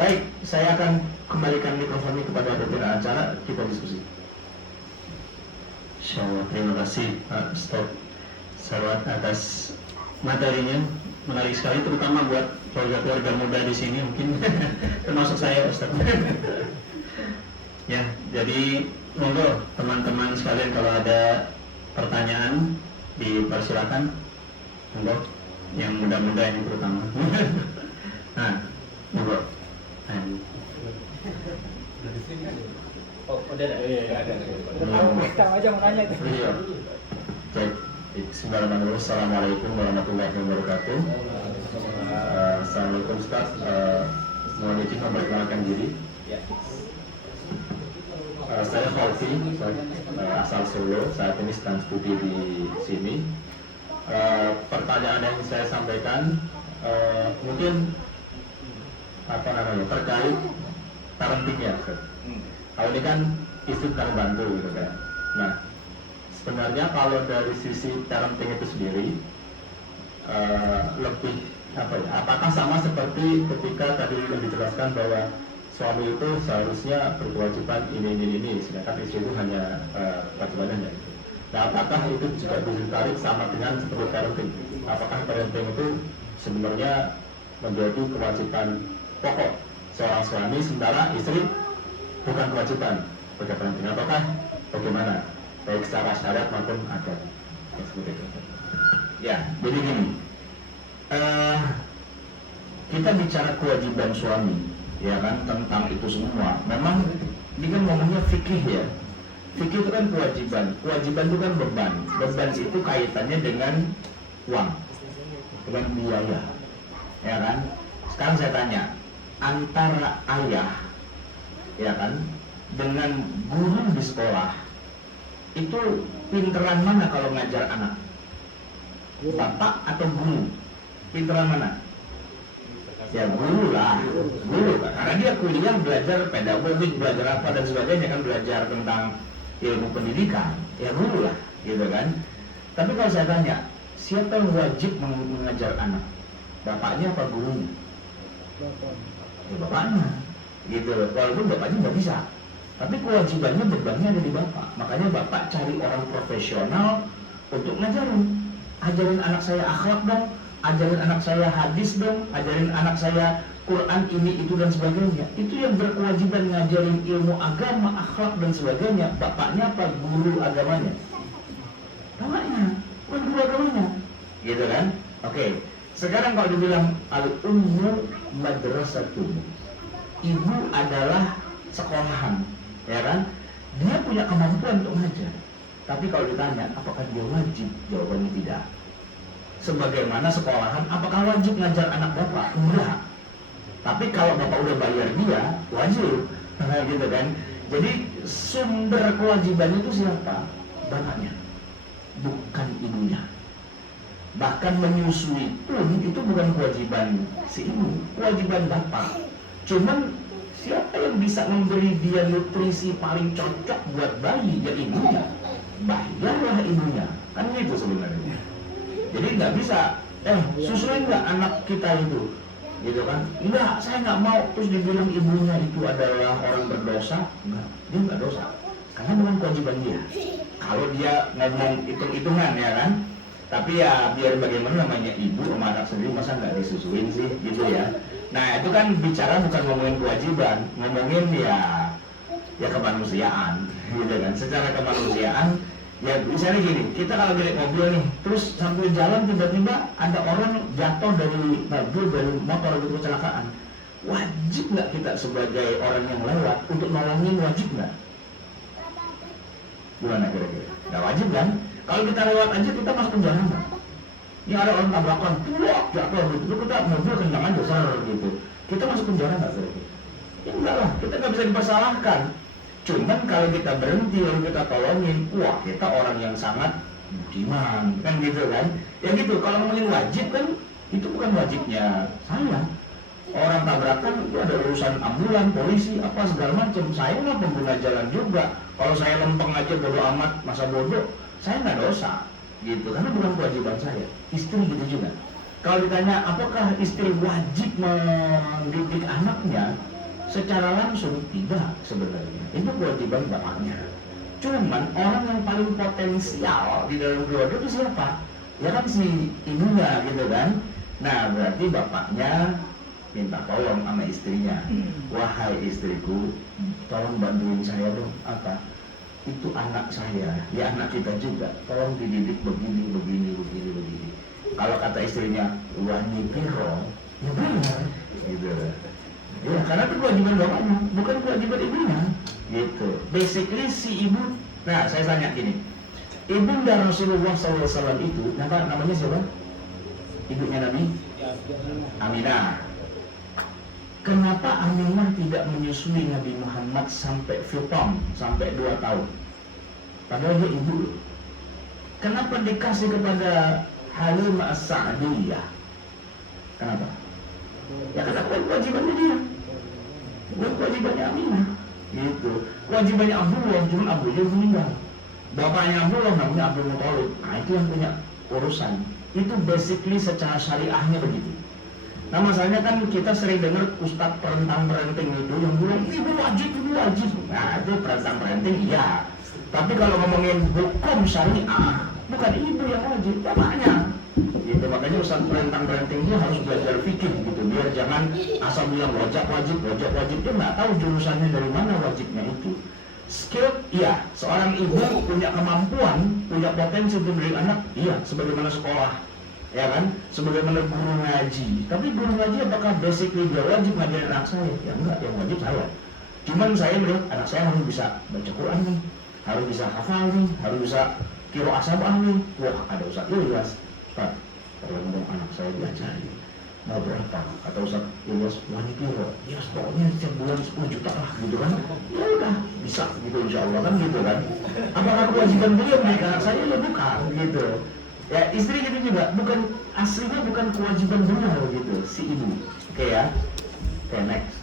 Baik, saya akan kembalikan mikrofon ini kepada pimpinan acara, kita diskusi. Insyaallah, terima kasih Pak Ustaz Sarwat atas materinya, menarik sekali terutama buat keluarga-keluarga muda di sini mungkin termasuk saya Ustaz. Ya, jadi monggo teman-teman sekalian kalau ada pertanyaan dipersilakan, monggo yang muda-muda ini terutama. Nah, monggo. Oh, udah ada. Iya, ada. Kita aja mau nanya itu. Iya. Baik. Bismillahirrahmanirrahim. Assalamualaikum warahmatullahi wabarakatuh. Assalamualaikum Ustaz. Mohon izin memperkenalkan diri. Saya Khalfi, asal Solo. Saat ini sedang studi di sini. Pertanyaan yang saya sampaikan mungkin apa namanya terkait parentingnya. Kalau ini kan istri kan bantu gitu kan. Nah, sebenarnya kalau dari sisi parenting itu sendiri lebih apa ya? Apakah sama seperti ketika tadi yang dijelaskan bahwa suami itu seharusnya berkewajiban ini, sedangkan istri itu hanya kewajibannya itu. Nah, apakah itu juga bisa ditarik sama dengan seperti parenting? Apakah parenting itu sebenarnya menjadi kewajiban pokok seorang suami, sementara istri bukan kewajiban bagi parenting? Apakah bagaimana? Baik secara syariat maupun adat. Ya, jadi gini. Kita bicara kewajiban suami, ya kan, tentang itu semua. Memang ini kan ngomongnya fikih ya. Fikih itu kan kewajiban. Kewajiban itu kan beban. Beban itu kaitannya dengan uang, dengan biaya, ya kan. Sekarang saya tanya, antara ayah, ya kan, dengan guru di sekolah itu pinteran mana kalau ngajar anak? bapak atau guru? Pinteran mana? Ya guru lah, guru lah. Karena dia kuliah belajar pedagogik, belajar apa dan sebagainya kan, belajar tentang ilmu pendidikan. Ya guru lah, gitu kan. Tapi kalau saya tanya, siapa yang wajib mengajar anak? Bapaknya apa gurunya? Ya bapaknya, gitu. Walaupun bapaknya nggak bisa, tapi kewajibannya bebannya ada di bapak. Makanya bapak cari orang profesional untuk ngajarin. Ajarin anak saya akhlak dong, ajarin anak saya hadis dong, ajarin anak saya Quran ini itu dan sebagainya. Itu yang berkewajiban ngajarin ilmu agama, akhlak dan sebagainya. Bapaknya apa? Guru agamanya. Bapaknya, bukan guru agamanya. Gitu kan? Oke. Sekarang kalau dibilang al-ummu madrasatun, ibu adalah sekolahan, ya kan? Dia punya kemampuan untuk ngajar. Tapi kalau ditanya, apakah dia wajib? Jawabannya tidak. Sebagaimana sekolahan, apakah wajib ngajar anak bapak? Enggak. Tapi kalau bapak udah bayar dia, wajib. Gitu kan? Jadi sumber kewajibannya itu siapa? Bapaknya, bukan ibunya. Bahkan menyusui pun itu bukan kewajiban si ibu, kewajiban bapak. Cuman siapa yang bisa memberi dia nutrisi paling cocok buat bayi? Ya ibunya. Bayarlah ibunya. Kan gitu sebenarnya. Jadi nggak bisa, susuin nggak anak kita itu, gitu kan? Enggak, saya nggak mau. Terus dibilang ibunya itu adalah orang berdosa. Enggak, dia nggak dosa, karena bukan kewajiban dia. Kalau dia ngomong hitung-hitungan, ya kan? Tapi ya biar bagaimana, namanya ibu sama anak sendiri, masa nggak disusuin sih, gitu ya. Nah itu kan bicara bukan ngomongin kewajiban, ngomongin ya kemanusiaan, gitu kan? Secara kemanusiaan. Ya misalnya gini, kita kalau naik mobil nih, terus sambil jalan tiba-tiba ada orang jatuh dari mobil, dari motor gitu, kecelakaan. Wajib nggak kita sebagai orang yang lewat untuk nolongin, wajib nggak? Gimana kira-kira? Nggak wajib kan? Kalau kita lewat aja kita masuk penjara nggak? Ini ada orang tabrakan, jatuh gitu, kita mobil kencangan besar gitu, kita masuk penjara nggak kira-kira? Ya enggak lah, kita nggak bisa dipersalahkan. Cuman kalau kita berhenti lalu kita tolongin, wah kita orang yang sangat budiman, kan gitu kan? Ya gitu, kalau ngomongin wajib kan, itu bukan wajibnya saya. Orang tabrakan itu ada urusan ambulan, polisi, apa segala macam. Saya mah pengguna jalan juga. Kalau saya lempeng aja bodo amat, masa bodoh, saya nggak dosa, gitu. Karena bukan kewajiban saya. Istri gitu juga. Kalau ditanya apakah istri wajib mendidik anaknya, secara langsung tidak sebenarnya. Itu kewajiban bapaknya. Cuman orang yang paling potensial di dalam keluarga itu siapa? Ya kan si ibunya, gitu kan. Nah berarti bapaknya minta tolong sama istrinya. Wahai istriku, tolong bantuin saya dong. Apa? Itu anak saya, ya anak kita juga. Tolong dididik begini. Kalau kata istrinya, wani piro, ya benar, gitu. Ya, karena itu kewajiban bapaknya, bukan kewajiban ibunya, gitu. Basically si ibu, nah saya tanya gini, ibunda Rasulullah SAW itu, namanya siapa? Ibunya Nabi? Aminah. Kenapa Aminah tidak menyusui Nabi Muhammad sampai fitam, sampai 2 tahun? Padahal dia ibu. Kenapa dikasih kepada Halimah As-Sa'diyah? Kenapa? Ya karena kewajibannya dia, bukan kewajibannya Aminah, gitu. Kewajibannya Abdullah, cuma Abdullah meninggal. Bapaknya Abdullah namanya Abdul Muthalib. Nah itu yang punya urusan. Itu basically secara syariahnya begitu. Nah masalahnya kan kita sering dengar ustadz perentang-perenting itu yang bilang ibu wajib. Nah itu perentang-perenting iya. Tapi kalau ngomongin hukum syariah, bukan ibu yang wajib, bapaknya. Gitu, makanya ustadz perentang-perenting itu harus belajar fikih gitu, biar jangan asal bilang wajib, dia nggak tahu jurusannya dari mana wajibnya itu. Skill, iya, seorang ibu punya kemampuan, punya potensi untuk mendidik anak, iya, sebagaimana sekolah, ya kan, sebagaimana guru ngaji. Tapi guru ngaji apakah basically dia wajib ngajarin anak saya? Ya enggak, yang wajib saya. Cuman saya melihat anak saya harus bisa baca Quran nih, harus bisa hafal nih, harus bisa qiraah sab'ah nih. Wah, ada Ustaz Ilyas, Ustaz, kalau ngomong anak saya diajari mau berapa? Kata Ustaz Ilyas, wani kiro, ya pokoknya setiap bulan 10 juta lah, gitu kan. Ya udah, bisa gitu insya Allah kan gitu kan. Apakah kewajiban beliau mendidik anak saya? Ya bukan, gitu. Ya istri gitu juga, bukan aslinya bukan kewajiban benar gitu si ibu. Oke ya. Oke, next.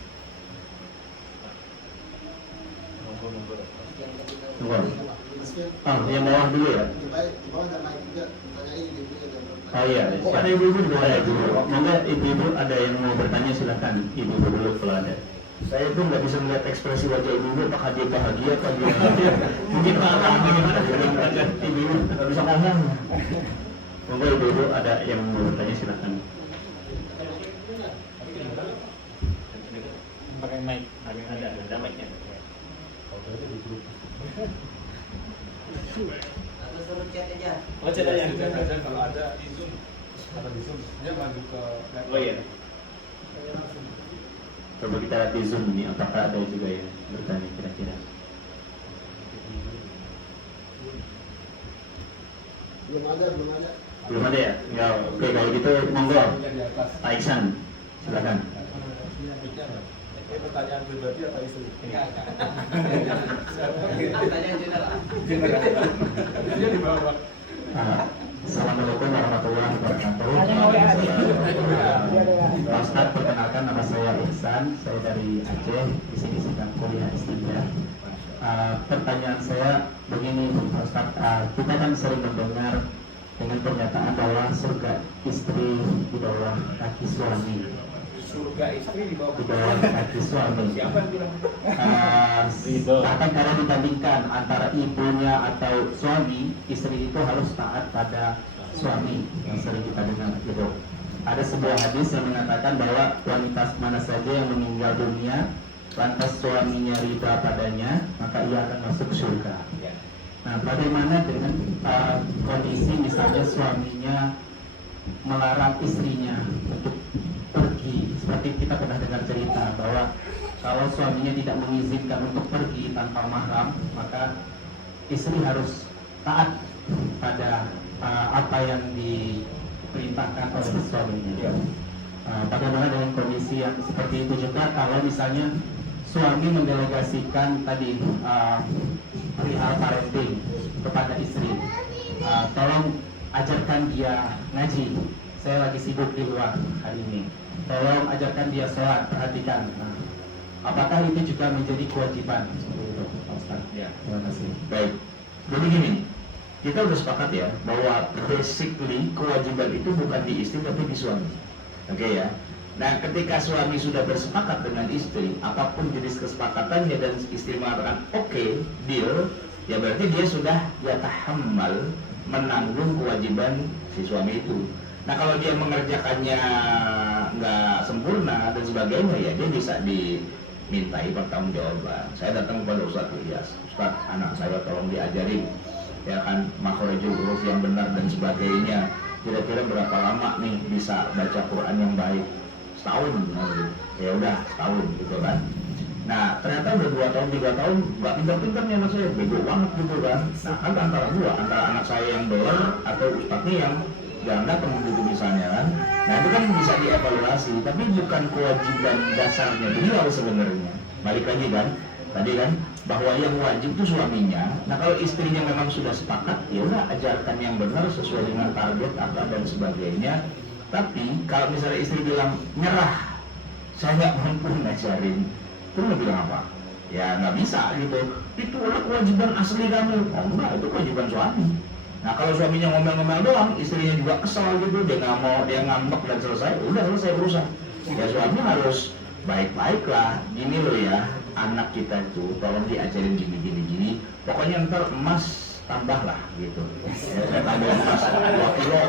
Yang bawah dulu ya. Oh iya, ada ibu-ibu di bawah ya. Monggo ibu-ibu ada yang mau bertanya silakan. Ibu-ibu dulu kalau ada. Saya tuh nggak bisa melihat ekspresi wajah ibu-ibu, apakah dia bahagia atau dia Mungkin marah bagaimana dengan wajah ibu-ibu. nggak bisa ngomong. Monggo ibu-ibu ada yang mau bertanya silakan. Pakai mic, ada mic-nya. Atau suruh chat aja. Oh, chat aja. Kalau ada di Zoom, atau di Zoom, dia maju ke laptop. Oh iya. Coba kita lihat di Zoom ini apakah ada juga yang bertanya kira-kira. Belum ada. Belum ada ya? Ya, oke kalau gitu monggo. Di atas. Pak Iksan, silakan. Ini pertanyaan pribadi atau istri? Tanya general. Dia di bawah. Assalamualaikum warahmatullahi wabarakatuh. Hanya oleh adik. Pak Ustadz, perkenalkan nama saya Iksan, saya dari Aceh, di sini sedang kuliah S3. Pertanyaan saya begini, Pak Ustadz, kita kan sering mendengar dengan pernyataan bahwa surga istri di bawah kaki suami. Surga istri di bawah. Di bawah kaki suami. Siapa yang bilang? Bahkan kalau dibandingkan antara ibunya atau suami, istri itu harus taat pada suami yang sering kita dengar gitu. Ada sebuah hadis yang mengatakan bahwa wanita mana saja yang meninggal dunia lantas suaminya riba padanya, maka ia akan masuk surga. Nah, bagaimana dengan kondisi misalnya suaminya melarang istrinya untuk pergi, seperti kita pernah dengar cerita bahwa kalau suaminya tidak mengizinkan untuk pergi tanpa mahram, maka istri harus taat pada apa yang diperintahkan oleh suaminya. Bagaimana dengan kondisi yang seperti itu juga kalau misalnya suami mendelegasikan tadi perihal parenting kepada istri, tolong ajarkan dia ngaji, saya lagi sibuk di luar hari ini, tolong ajarkan dia sholat, perhatikan. Apakah itu juga menjadi kewajiban seperti itu, Pak Ustaz? Ya. Terima kasih. Baik. Jadi gini, kita udah sepakat ya bahwa basically kewajiban itu bukan di istri tapi di suami. Oke ya. Nah, ketika suami sudah bersepakat dengan istri, apapun jenis kesepakatannya dan istri mengatakan oke, deal, ya berarti dia sudah yatahammal, menanggung kewajiban si suami itu. Nah, kalau dia mengerjakannya nggak sempurna dan sebagainya, ya dia bisa dimintai pertanggungjawaban. Saya datang kepada Ustadz Ilyas, Ustadz, anak saya tolong diajari ya kan makhrajul huruf yang benar dan sebagainya. Kira-kira berapa lama nih bisa baca Quran yang baik? Setahun, ya udah setahun gitu kan. Nah ternyata udah 2 tahun 3 tahun nggak pintar-pintar nih anak saya, bego banget gitu kan. Nah kan antara anak saya yang beler atau ustadznya yang jarang datang gitu misalnya kan. Nah itu kan bisa dievaluasi, tapi bukan kewajiban dasarnya beliau sebenarnya. Balik lagi kan, tadi kan bahwa yang wajib itu suaminya. Nah kalau istrinya memang sudah sepakat, ya udah ajarkan yang benar sesuai dengan target apa dan sebagainya. Tapi kalau misalnya istri bilang nyerah, saya nggak mampu ngajarin, terus mau bilang apa? Ya nggak bisa gitu. Itu adalah kewajiban asli kamu. Oh enggak, itu kewajiban suami. Nah kalau suaminya ngomel-ngomel doang, istrinya juga kesal gitu, dia nggak mau, dia ngambek dan selesai, udah selesai urusan. Ya suami harus baik-baik lah. Gini loh ya, anak kita itu tolong diajarin gini. Pokoknya ntar emas tambahlah gitu. Ya, saya tambah emas 2 kilo,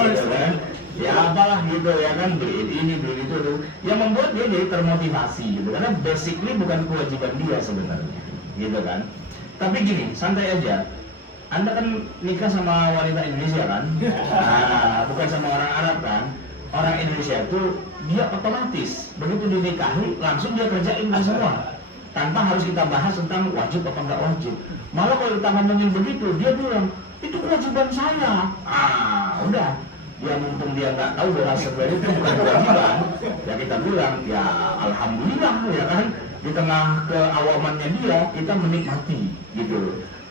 gitu kan. Ya apalah gitu ya kan, beliin ini, beliin itu. Yang membuat dia jadi termotivasi gitu. Karena basically bukan kewajiban dia sebenarnya, gitu kan. Tapi gini, santai aja. Anda kan nikah sama wanita Indonesia kan? Nah, bukan sama orang Arab kan? Orang Indonesia itu dia otomatis begitu dinikahi langsung dia kerjain semua tanpa harus kita bahas tentang wajib apa enggak wajib. Malah kalau kita ngomongin begitu dia bilang itu kewajiban saya. Udah dia mumpung dia nggak tahu bahwa sebenarnya itu bukan kewajiban, ya kita bilang ya alhamdulillah ya kan, di tengah keawamannya dia kita menikmati gitu.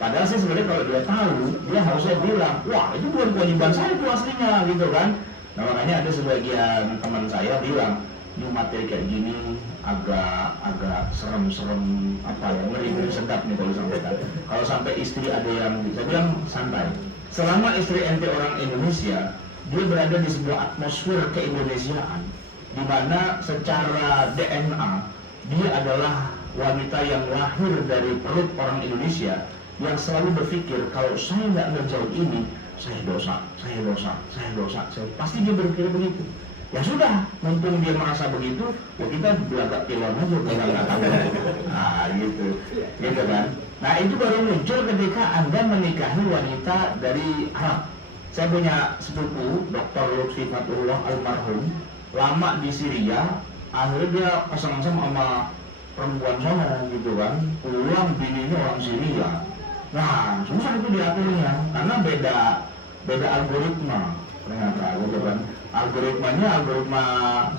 Padahal sih sebenarnya kalau dia tahu, dia harusnya bilang, wah itu bukan kewajiban saya itu aslinya gitu kan. Nah makanya ada sebagian teman saya bilang, ini materi kayak gini agak serem-serem apa ya, ngeri-ngeri sedap nih kalau disampaikan. Kalau sampai istri ada yang, saya bilang santai. Selama istri ente orang Indonesia, dia berada di sebuah atmosfer keindonesiaan, di mana secara DNA dia adalah wanita yang lahir dari perut orang Indonesia, yang selalu berpikir kalau saya nggak ngerjain ini, saya dosa. Pasti dia berpikir begitu. Ya sudah, mumpung dia merasa begitu, ya kita belagak pilon aja, belagak tahu. Nah gitu kan. Nah itu baru muncul ketika Anda menikahi wanita dari Arab. Saya punya sepupu, Dr. Lutfi Fatullah almarhum, lama di Syria, akhirnya dia pasang-pasang sama perempuan sana gitu kan, pulang bininya orang Syria. Nah susah itu diaturnya, karena beda algoritma ternyata gitu kan. Algoritmanya algoritma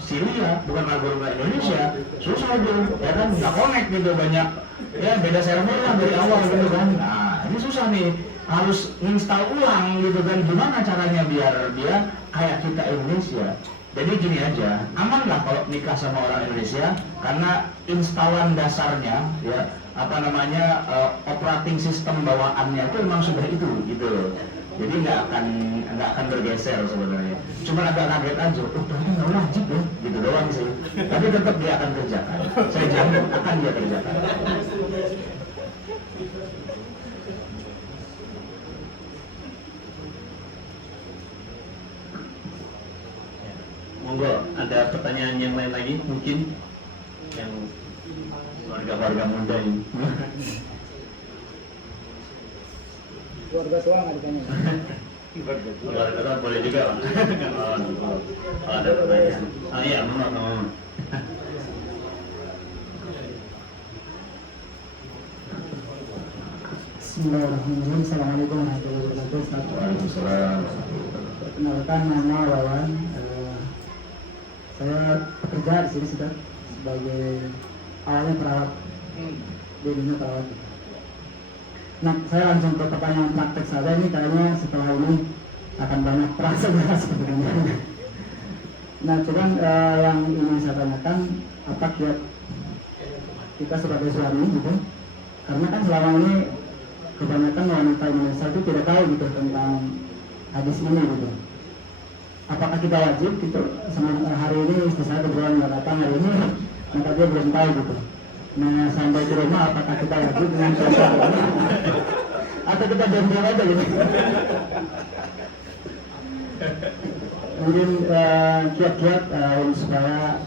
Syria, bukan algoritma Indonesia. Susah itu, ya kan, nggak connect gitu, banyak ya beda server lah dari awal gitu kan. Nah ini susah nih, harus install ulang gitu kan. Gimana caranya biar dia kayak kita Indonesia? Jadi gini aja, aman lah kalau nikah sama orang Indonesia, karena instalan dasarnya ya operating system bawaannya itu memang sudah itu gitu. Jadi nggak akan bergeser sebenarnya. Cuma agak kaget aja, berarti nggak wajib ya, gitu doang sih. Tapi tetap dia akan kerjakan. Saya jamin akan dia kerjakan. Monggo, ada pertanyaan yang lain lagi mungkin yang warga-warga muda ini. Keluarga tua nggak ditanya. Keluarga tua boleh juga Pak. Kalau ada pertanyaan. Iya, mohon. Bismillahirrahmanirrahim. Assalamualaikum warahmatullahi wabarakatuh. Waalaikumsalam. Perkenalkan, nama Wawan. Saya bekerja di sini sudah sebagai awalnya perawat di dunia perawat. Nah, saya langsung ke pertanyaan praktek saja. Ini kayaknya setelah ini akan banyak perasa sebenarnya. Nah, cuman yang ingin saya tanyakan, apa kiat kita sebagai suami gitu? Karena kan selama ini kebanyakan wanita Indonesia itu tidak tahu gitu tentang hadis ini gitu. Apakah kita wajib gitu? Hari ini istri saya kebetulan nggak datang hari ini, maka dia belum tahu gitu. Nah sampai di rumah apakah kita wajib dengan contoh atau kita diam-diam aja gitu? Mungkin kiat-kiat supaya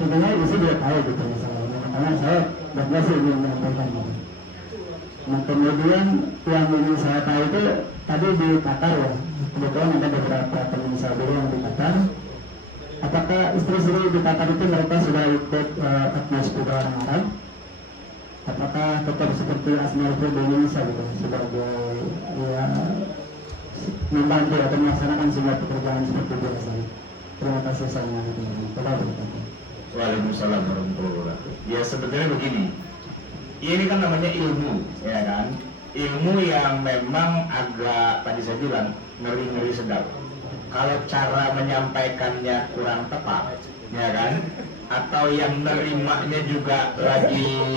tentunya istri dia tahu gitu misalnya. Karena saya berdua sih ingin menyampaikan gitu. Nah kemudian yang ingin saya tahu itu tadi di Qatar ya, kebetulan ada beberapa teman saya dulu yang di Qatar. Apakah istri-istri di Qatar itu mereka sudah ikut atmosfer orang Arab? Apakah tetap seperti Asmaul di Indonesia gitu sebagai ya membantu atau melaksanakan sebuah pekerjaan seperti biasa? Terima kasih saya. Waalaikumsalam warahmatullahi wabarakatuh. Ya sebetulnya begini, ini kan namanya ilmu, ya kan? Ilmu yang memang agak tadi saya bilang ngeri-ngeri sedap. Kalau cara menyampaikannya kurang tepat, ya kan? Atau yang nerimanya juga lagi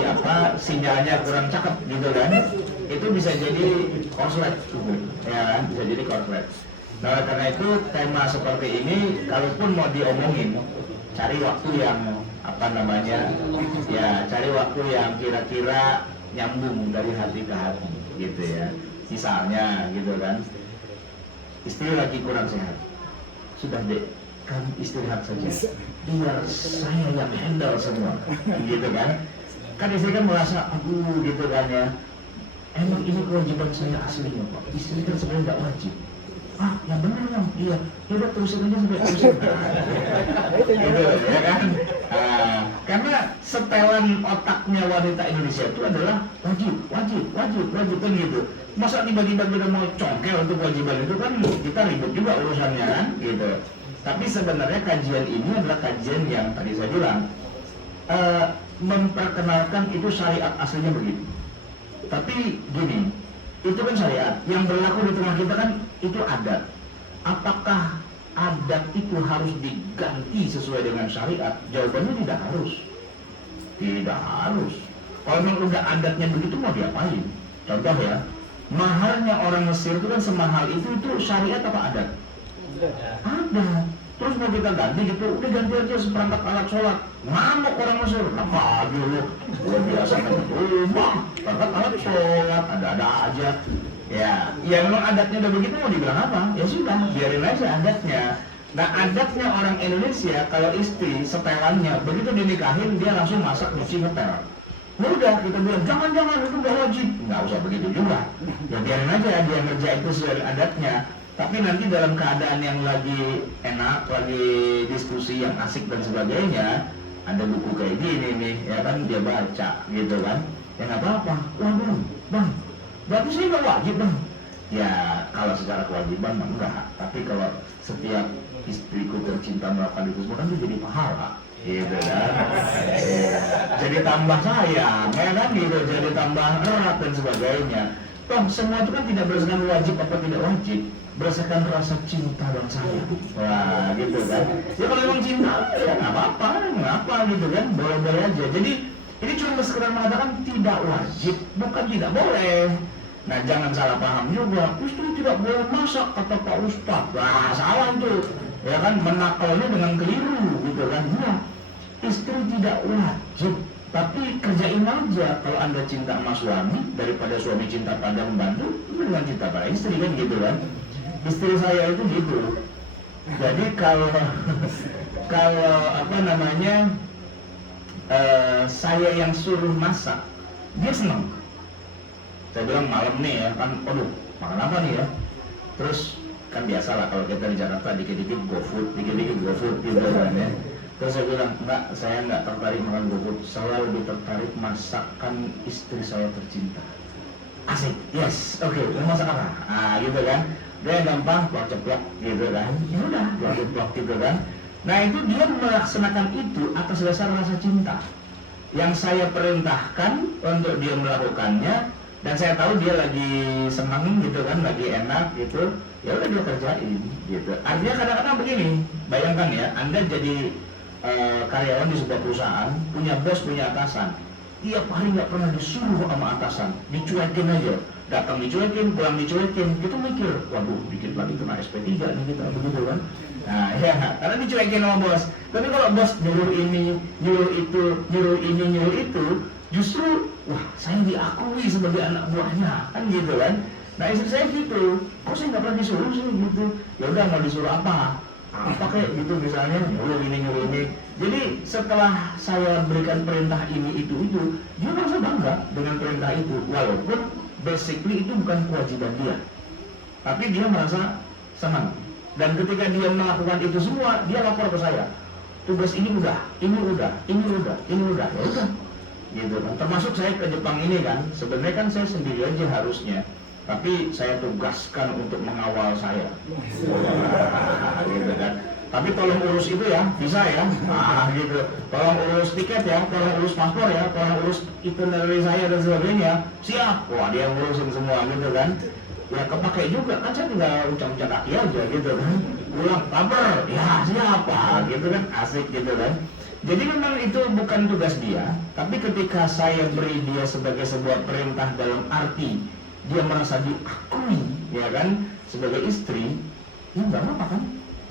sinyalnya kurang cakep gitu kan? Itu bisa jadi korslet, ya kan? Bisa jadi korslet. Nah karena itu tema seperti ini, kalaupun mau diomongin, cari waktu yang cari waktu yang kira-kira nyambung dari hati ke hati, gitu ya. Misalnya, gitu kan? Istri lagi kurang sehat, sudah deh, kamu istirahat saja, biar saya yang handle semua, gitu kan? Kan istri kan merasa, aduh, gitu kan ya. Emang ini kewajiban saya aslinya Pak. Istri kan sebenarnya nggak wajib. Ah, yang benar yang iya. Ya udah terusin aja sampai terusin. Gitu ya kan? Karena setelan otaknya wanita Indonesia itu adalah wajib kan gitu. Masa tiba-tiba kita mau congkel untuk kewajiban itu kan kita ribut juga urusannya kan gitu. Tapi sebenarnya kajian ini adalah kajian yang tadi saya bilang memperkenalkan itu syariat aslinya begitu. Tapi gini, itu kan syariat. Yang berlaku di tengah kita kan itu adat. Apakah adat itu harus diganti sesuai dengan syariat? Jawabannya tidak harus. Tidak harus. Kalau memang udah adatnya begitu mau diapain? Contoh ya, mahalnya orang Mesir itu kan semahal itu syariat apa adat? Adat. Terus mau kita ganti gitu, udah ganti aja seperangkat alat sholat. Ngamuk orang Mesir, apa dulu? Luar biasa kan rumah, perangkat alat sholat, ada-ada aja. Ya memang adatnya udah begitu mau dibilang apa? Ya sudah, biarin aja adatnya. Nah adatnya orang Indonesia kalau istri setelannya begitu dinikahin dia langsung masak nyuci ngetel. Udah kita bilang jangan itu udah wajib, nggak usah begitu juga. Ya biarin aja dia kerja itu sesuai adatnya. Tapi nanti dalam keadaan yang lagi enak, lagi diskusi yang asik dan sebagainya, ada buku kayak gini nih, ya kan dia baca gitu kan, ya nggak apa-apa. Wah bang, berarti saya nggak wajib bang. Ya kalau secara kewajiban enggak, tapi kalau setiap istriku tercinta melakukan itu semua kan itu jadi pahala, gitu kan. Jadi tambah sayang, ya kan gitu, jadi tambah erat dan sebagainya. Toh semua itu kan tidak berdasarkan wajib apa tidak wajib, berdasarkan rasa cinta dan sayang. Wah gitu kan. Ya kalau memang cinta ya nggak apa-apa gitu kan, boleh-boleh aja. Jadi ini cuma sekedar mengatakan tidak wajib, bukan tidak boleh. Nah jangan salah paham juga, istri tidak boleh masak kata Pak Ustadz. Wah salah itu, ya kan, menakalnya dengan keliru gitu kan. Ya, istri tidak wajib, tapi kerjain aja. Kalau anda cinta sama suami, daripada suami cinta pada membantu, dengan cinta pada istri kan gitu kan. Istri saya itu gitu. Jadi kalau apa namanya saya yang suruh masak, dia senang. Saya bilang malam nih ya kan, aduh makan apa nih ya? Terus kan biasa lah kalau kita di Jakarta dikit-dikit GoFood gitu kan ya. Terus saya bilang, enggak, saya nggak tertarik makan GoFood, saya lebih tertarik masakan istri saya tercinta. Asik, yes, oke, mau masak apa? Gitu kan. Dia gampang, plak ceplok gitu kan. Ya udah, plak ceplok gitu kan. Nah itu dia melaksanakan itu atas dasar rasa cinta. Yang saya perintahkan untuk dia melakukannya, dan saya tahu dia lagi senang gitu kan, lagi enak gitu, ya udah dia kerjain gitu. Artinya kadang-kadang begini, bayangkan ya, Anda jadi karyawan di sebuah perusahaan, punya bos, punya atasan, tiap hari nggak pernah disuruh sama atasan, dicuekin aja, datang dicuekin, pulang dicuekin, gitu mikir, waduh dikit lagi kena SP3 nih kita begitu kan. Nah ya, karena dicuekin sama bos. Tapi kalau bos nyuruh ini, nyuruh itu, nyuruh ini, nyuruh itu, justru wah saya diakui sebagai anak buahnya kan gitu kan. Nah istri saya gitu, kok saya nggak pernah disuruh sih gitu. Ya udah mau disuruh apa kayak gitu misalnya, nyuruh ini. Jadi setelah saya berikan perintah ini itu, dia merasa bangga dengan perintah itu, walaupun basically itu bukan kewajiban dia, tapi dia merasa senang. Dan ketika dia melakukan itu semua, dia lapor ke saya, tugas ini udah, ya udah gitu kan. Termasuk saya ke Jepang ini kan, sebenarnya kan saya sendiri aja harusnya, tapi saya tugaskan untuk mengawal saya. Gitu kan. Tapi tolong urus itu ya, bisa ya. Gitu. Tolong urus tiket ya, tolong urus paspor ya, tolong urus itinerary saya dan sebagainya. Siap. Wah, dia ngurusin semua gitu kan. Ya kepake juga, kan saya tinggal ucap-ucap kaki aja gitu kan. Pulang kabar, ya siapa gitu kan, asik gitu kan. Jadi memang itu bukan tugas dia, tapi ketika saya beri dia sebagai sebuah perintah dalam arti dia merasa diakui, ya kan, sebagai istri, ya nggak apa-apa kan,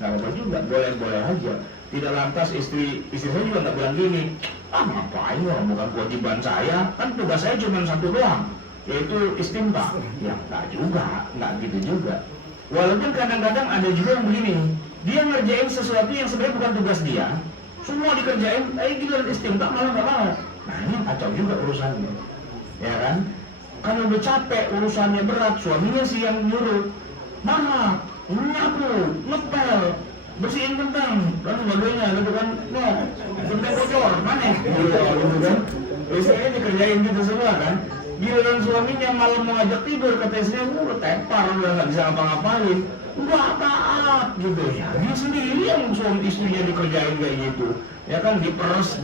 nggak apa-apa juga, boleh-boleh aja. Tidak lantas istri saya juga nggak bilang gini, ngapain ya, bukan kewajiban saya, kan tugas saya cuma satu doang, yaitu istimta. Ya nggak juga, nggak gitu juga. Walaupun kadang-kadang ada juga yang begini, dia ngerjain sesuatu yang sebenarnya bukan tugas dia, semua dikerjain, giliran istimta malah nggak mau. Nah ini kacau juga urusannya, ya kan? Karena udah capek, urusannya berat, suaminya sih yang nyuruh, masak, nyapu, ngepel, bersihin kentang, dan sebagainya, gitu kan? No, kentang bocor, mana? Gitu kan? Istrinya dikerjain gitu semua kan? Giliran suaminya malam mau ngajak tidur, kata istrinya, udah tepar, udah nggak bisa ngapa-ngapain, nggak taat gitu ya. Dia sendiri yang suami istrinya dikerjain kayak gitu, ya kan? Diperes,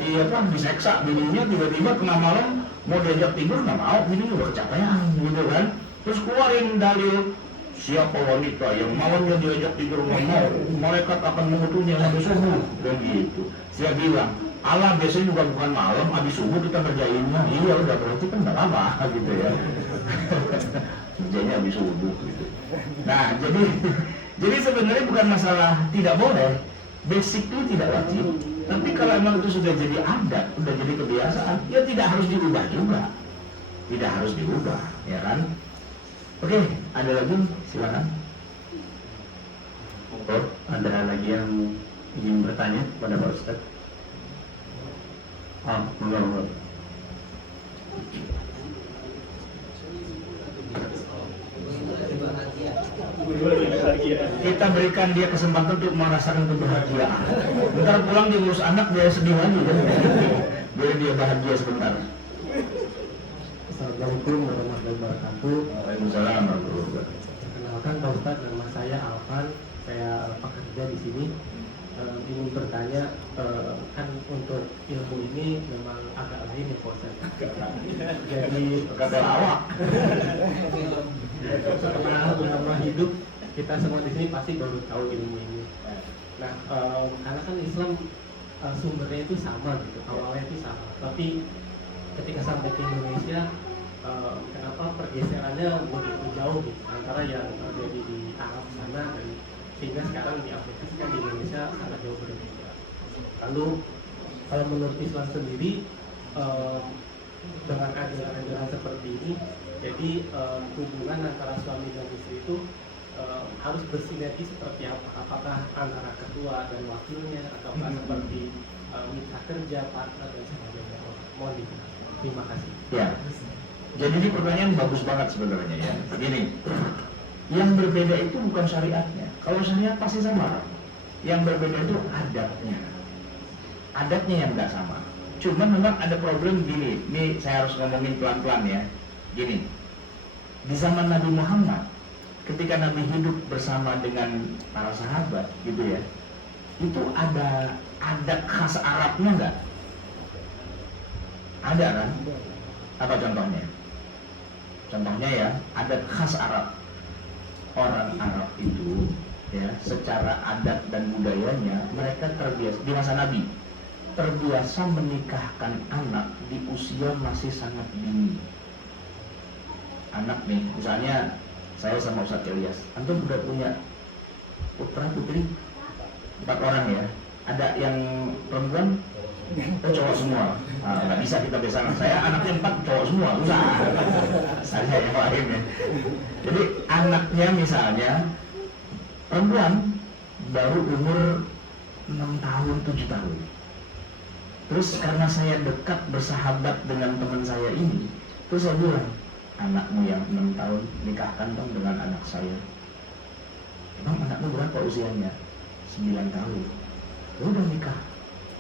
diseksa bininya, tiba-tiba tengah malam mau diajak tidur nggak mau, bininya udah kecapean gitu kan. terus keluarin dalil siapa wanita yang malamnya diajak tidur mau, malaikat akan mengutunya sampai subuh dan gitu. Saya bilang, Allah biasanya juga bukan malam, habis subuh kita ngerjainnya. Iya udah berarti kan udah lama gitu ya. Kerjanya habis subuh gitu. Nah jadi sebenarnya bukan masalah tidak boleh, basic itu tidak wajib. Tapi kalau emang itu sudah jadi adat, sudah jadi kebiasaan, ya tidak harus diubah juga. Tidak harus diubah, ya kan? Oke, ada lagi? Silakan. Oh, ada lagi yang ingin bertanya kepada Pak Ustadz? Oh, monggo. Kita berikan dia kesempatan untuk merasakan kebahagiaan. Bentar pulang dia ngurus anak, dia sedih lagi kan? Biar dia bahagia sebentar. Assalamualaikum warahmatullahi wabarakatuh. Waalaikumsalam warahmatullahi wabarakatuh. Perkenalkan Pak Ustadz, nama saya Alvan. Saya pekerja di sini. Ingin bertanya, kan untuk ilmu ini memang agak lain ya Pak Ustadz. Jadi Kata awak. selama hidup kita semua di sini pasti baru tahu ilmu ini. Nah, karena kan Islam sumbernya itu sama gitu, awalnya itu sama. Tapi ketika sampai ke Indonesia, kenapa pergeserannya begitu jauh gitu, antara yang terjadi di Arab sana dan sehingga sekarang diaplikasikan di Indonesia sangat jauh berbeda. Lalu kalau menurut Islam sendiri, dengan ajaran-ajaran seperti ini, jadi hubungan antara suami dan istri itu harus bersinergi seperti apa? Apakah antara ketua dan wakilnya, atau seperti mitra kerja, partner dan sebagainya? Mohon dijelaskan. Terima kasih. Ya. Jadi ini pertanyaan bagus banget sebenarnya ya. Begini, yang berbeda itu bukan syariatnya. Kalau syariat pasti sama. Yang berbeda itu adatnya. Adatnya yang nggak sama. Cuman memang ada problem gini. Ini saya harus ngomongin pelan-pelan ya. Gini, di zaman Nabi Muhammad, ketika Nabi hidup bersama dengan para sahabat, gitu ya, itu ada adat khas Arabnya nggak? Ada kan? Apa contohnya? Contohnya ya, adat khas Arab. Orang Arab itu ya, secara adat dan budayanya mereka terbiasa di masa Nabi terbiasa menikahkan anak di usia masih sangat dini. Anak nih, misalnya saya sama Ustadz Ilyas, antum udah punya putra putri 4 orang ya. Ada yang perempuan, cowok semua. Nah, nggak bisa kita besaran. Saya anaknya 4 cowok semua, usah. Saya yang lain ya. Jadi anaknya misalnya perempuan baru umur 6 tahun, 7 tahun. Terus karena saya dekat bersahabat dengan teman saya ini, terus saya bilang, anakmu yang 6 tahun nikahkan dong dengan anak saya. Emang anakmu berapa usianya? 9 tahun. Ya udah nikah.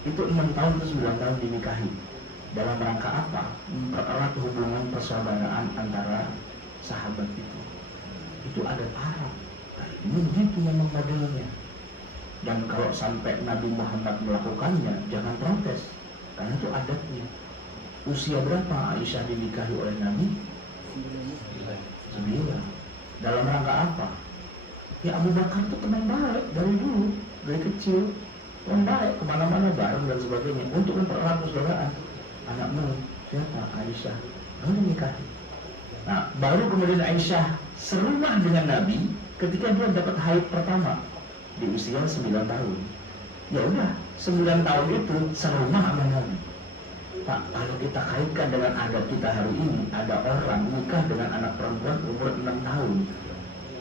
Itu 6 tahun atau 9 tahun dinikahi. Dalam rangka apa? Mempererat hubungan persaudaraan antara sahabat itu. Itu adat Arab. Nah, ini begitu memang modelnya. Dan kalau sampai Nabi Muhammad melakukannya, jangan protes. Karena itu adatnya. Usia berapa Aisyah dinikahi oleh Nabi? 9. Dalam rangka apa? Ya Abu Bakar itu teman baik dari dulu, dari kecil. Teman baik, kemana-mana bareng dan sebagainya. Untuk mempererat persaudaraan. Anakmu siapa? Aisyah. Lalu dinikahi. Nah, baru kemudian Aisyah serumah dengan Nabi ketika dia dapat haid pertama di usia 9 tahun. Ya udah, 9 tahun itu serumah sama Nabi. Pak, kalau kita kaitkan dengan adat kita hari ini, ada orang nikah dengan anak perempuan umur 6 tahun.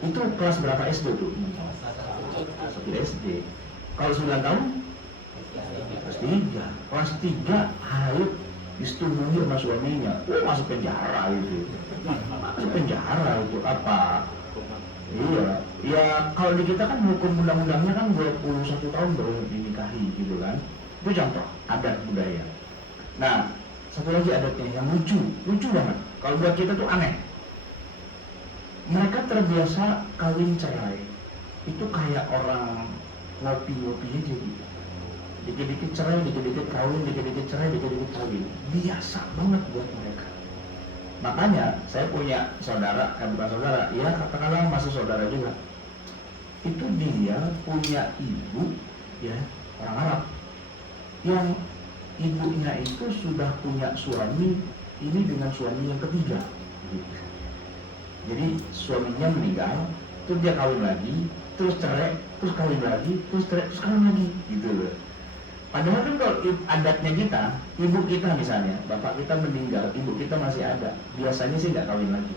Itu kelas berapa SD tuh? 1 SD. Kalau 9 tahun? Kelas 3. Kelas 3 haid disetubuhi sama suaminya. Masuk penjara itu. Masuk penjara itu apa? Iya, ya kalau di kita kan hukum undang-undangnya kan 21 tahun baru dinikahi gitu kan. Itu contoh adat budaya. Nah, satu lagi adatnya yang lucu banget. Kalau buat kita tuh aneh. Mereka terbiasa kawin cerai. Itu kayak orang ngopi-ngopi aja gitu. Dikit-dikit cerai, dikit-dikit kawin, dikit-dikit cerai, dikit-dikit kawin. Biasa banget buat mereka. Makanya saya punya saudara, bukan saudara, ya katakanlah masih saudara juga. Itu dia punya ibu, ya orang Arab, yang ibunya itu sudah punya suami ini dengan suami yang ketiga. Jadi suaminya meninggal, terus dia kawin lagi, terus cerai, terus kawin lagi, terus cerai, terus kawin lagi, gitu loh. Padahal kan kalau adatnya kita, ibu kita misalnya, bapak kita meninggal, ibu kita masih ada, biasanya sih nggak kawin lagi.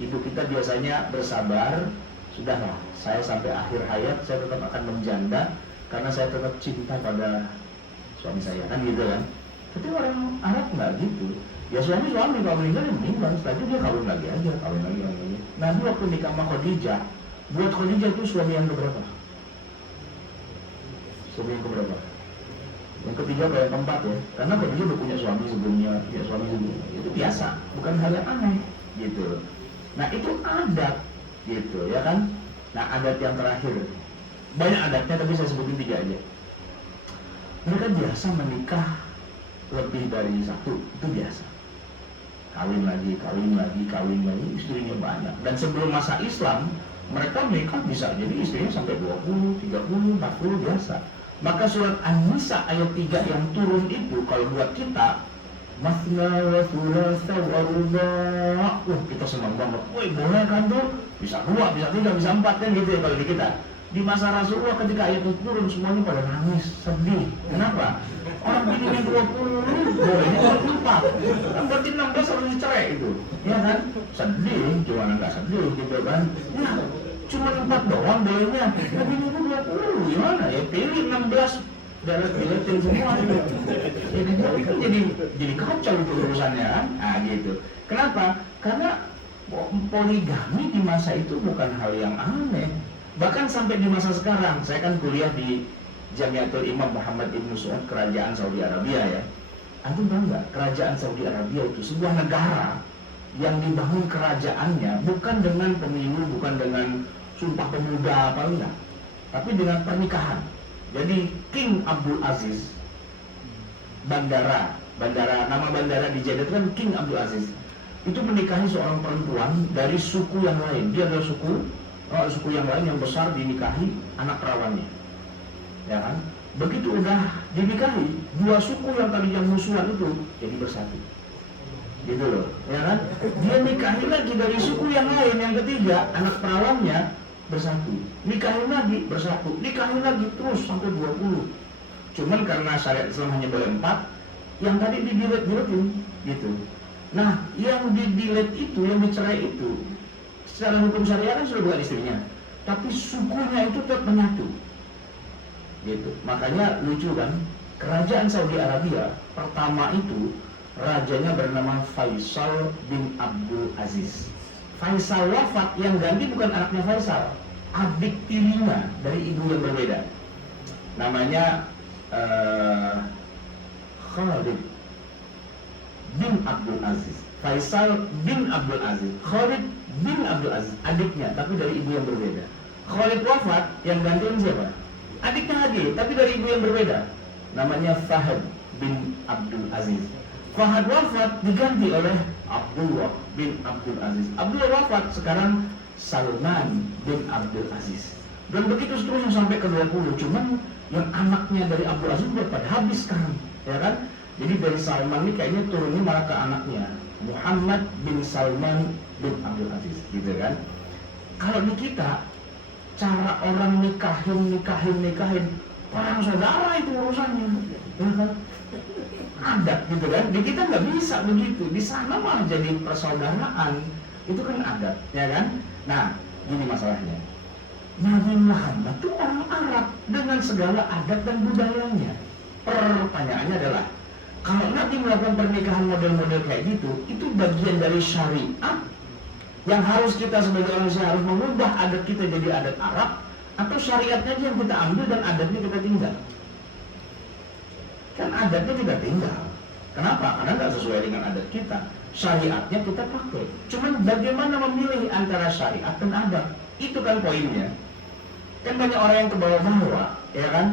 Ibu kita biasanya bersabar, sudahlah, saya sampai akhir hayat saya tetap akan menjanda karena saya tetap cinta pada suami saya, kan gitu kan. Tapi orang Arab nggak gitu. Ya suami kalau meninggal ya meninggal, setelah itu dia kawin lagi aja, kawin lagi. Nah, waktu nikah sama Khadijah, buat Khadijah itu suami yang keberapa? Suami yang keberapa? Yang ketiga atau yang keempat ya, karena Khadijah udah punya suami sebelumnya, ya suami sebelumnya. Itu biasa, bukan hal yang aneh, gitu. Nah itu adat, gitu ya kan. Nah adat yang terakhir, banyak adatnya tapi saya sebutin 3 aja. Mereka biasa menikah lebih dari 1, itu biasa. Kawin lagi, istrinya banyak. Dan sebelum masa Islam, mereka menikah bisa jadi istrinya sampai 20, 30, 40 biasa. Maka surat An-Nisa ayat 3 yang turun itu kalau buat kita masna wa thulatha wa ruba'. Kita senang banget. Woi, boleh kan tuh? Bisa 2, bisa 3, bisa 4 kan gitu ya kalau di kita. Di masa Rasulullah ketika ayat itu turun semuanya pada nangis, sedih. Kenapa? Orang bininya 20, bolehnya 24. Kan berarti 16 harus dicerai itu. Ya kan? Sedih, gimana nggak sedih gitu kan? Ya, cuma 4 doang bolehnya. Nah bininya 20, gimana? Ya pilih 16. Diletin semua itu. Ya kan jadi kacau itu urusannya kan? Nah gitu. Kenapa? Karena poligami di masa itu bukan hal yang aneh. Bahkan sampai di masa sekarang, saya kan kuliah di Jamiatul Imam Muhammad Ibn Saud, kerajaan Saudi Arabia ya. Antum tahu nggak? Kerajaan Saudi Arabia itu sebuah negara yang dibangun kerajaannya bukan dengan pemilu, bukan dengan sumpah pemuda apa enggak, tapi dengan pernikahan. Jadi King Abdul Aziz, nama bandara di Jeddah itu kan King Abdul Aziz, itu menikahi seorang perempuan dari suku yang lain. Dia adalah suku yang lain yang besar, dinikahi anak perawannya, ya kan? Begitu udah dinikahi, 2 suku yang tadinya musuhan itu jadi bersatu, gitu loh, ya kan? Dia nikahi lagi dari suku yang lain, yang ketiga anak perawannya bersatu, nikahin lagi bersatu, nikahin lagi terus sampai 20. Cuman karena syariat Islam hanya boleh 4, yang tadi didilet-diletin gitu. Nah, yang didilet itu, yang dicerai itu, secara hukum syariat kan sudah bukan istrinya, tapi sukunya itu tetap menyatu, gitu. Makanya lucu kan, kerajaan Saudi Arabia pertama itu rajanya bernama Faisal bin Abdul Aziz. Faisal wafat, yang ganti bukan anaknya Faisal, adik tirinya dari ibu yang berbeda. Namanya Khalid bin Abdul Aziz. Faisal bin Abdul Aziz, Khalid bin Abdul Aziz, adiknya tapi dari ibu yang berbeda. Khalid wafat, yang gantiin siapa? Adiknya lagi, tapi dari ibu yang berbeda. Namanya Fahad bin Abdul Aziz. Fahad wafat, diganti oleh Abdullah bin Abdul Aziz. Abdullah wafat, sekarang Salman bin Abdul Aziz. Dan begitu seterusnya sampai ke 20. Cuman yang anaknya dari Abdul Aziz udah pada habis sekarang, ya kan? Jadi dari Salman ini kayaknya turunnya malah ke anaknya, Muhammad bin Salman bin Abdul Aziz, gitu kan? Kalau di kita, cara orang nikahin, perang saudara itu urusannya, ya kan? Adat gitu kan? Di kita nggak bisa begitu. Di sana malah jadi persaudaraan, itu kan adat, ya kan? Nah, gini masalahnya. Nabi Muhammad itu orang Arab dengan segala adat dan budayanya. Pertanyaannya adalah, kalau Nabi melakukan pernikahan model-model kayak gitu, itu bagian dari syariat yang harus kita sebagai manusia harus mengubah adat kita jadi adat Arab, atau syariatnya aja yang kita ambil dan adatnya kita tinggal? Kan adatnya kita tinggal. Kenapa? Karena nggak sesuai dengan adat kita. Syariatnya kita pakai. Cuman bagaimana memilih antara syariat dan adat? Itu kan poinnya. Kan banyak orang yang kebawa-bawa, ya kan?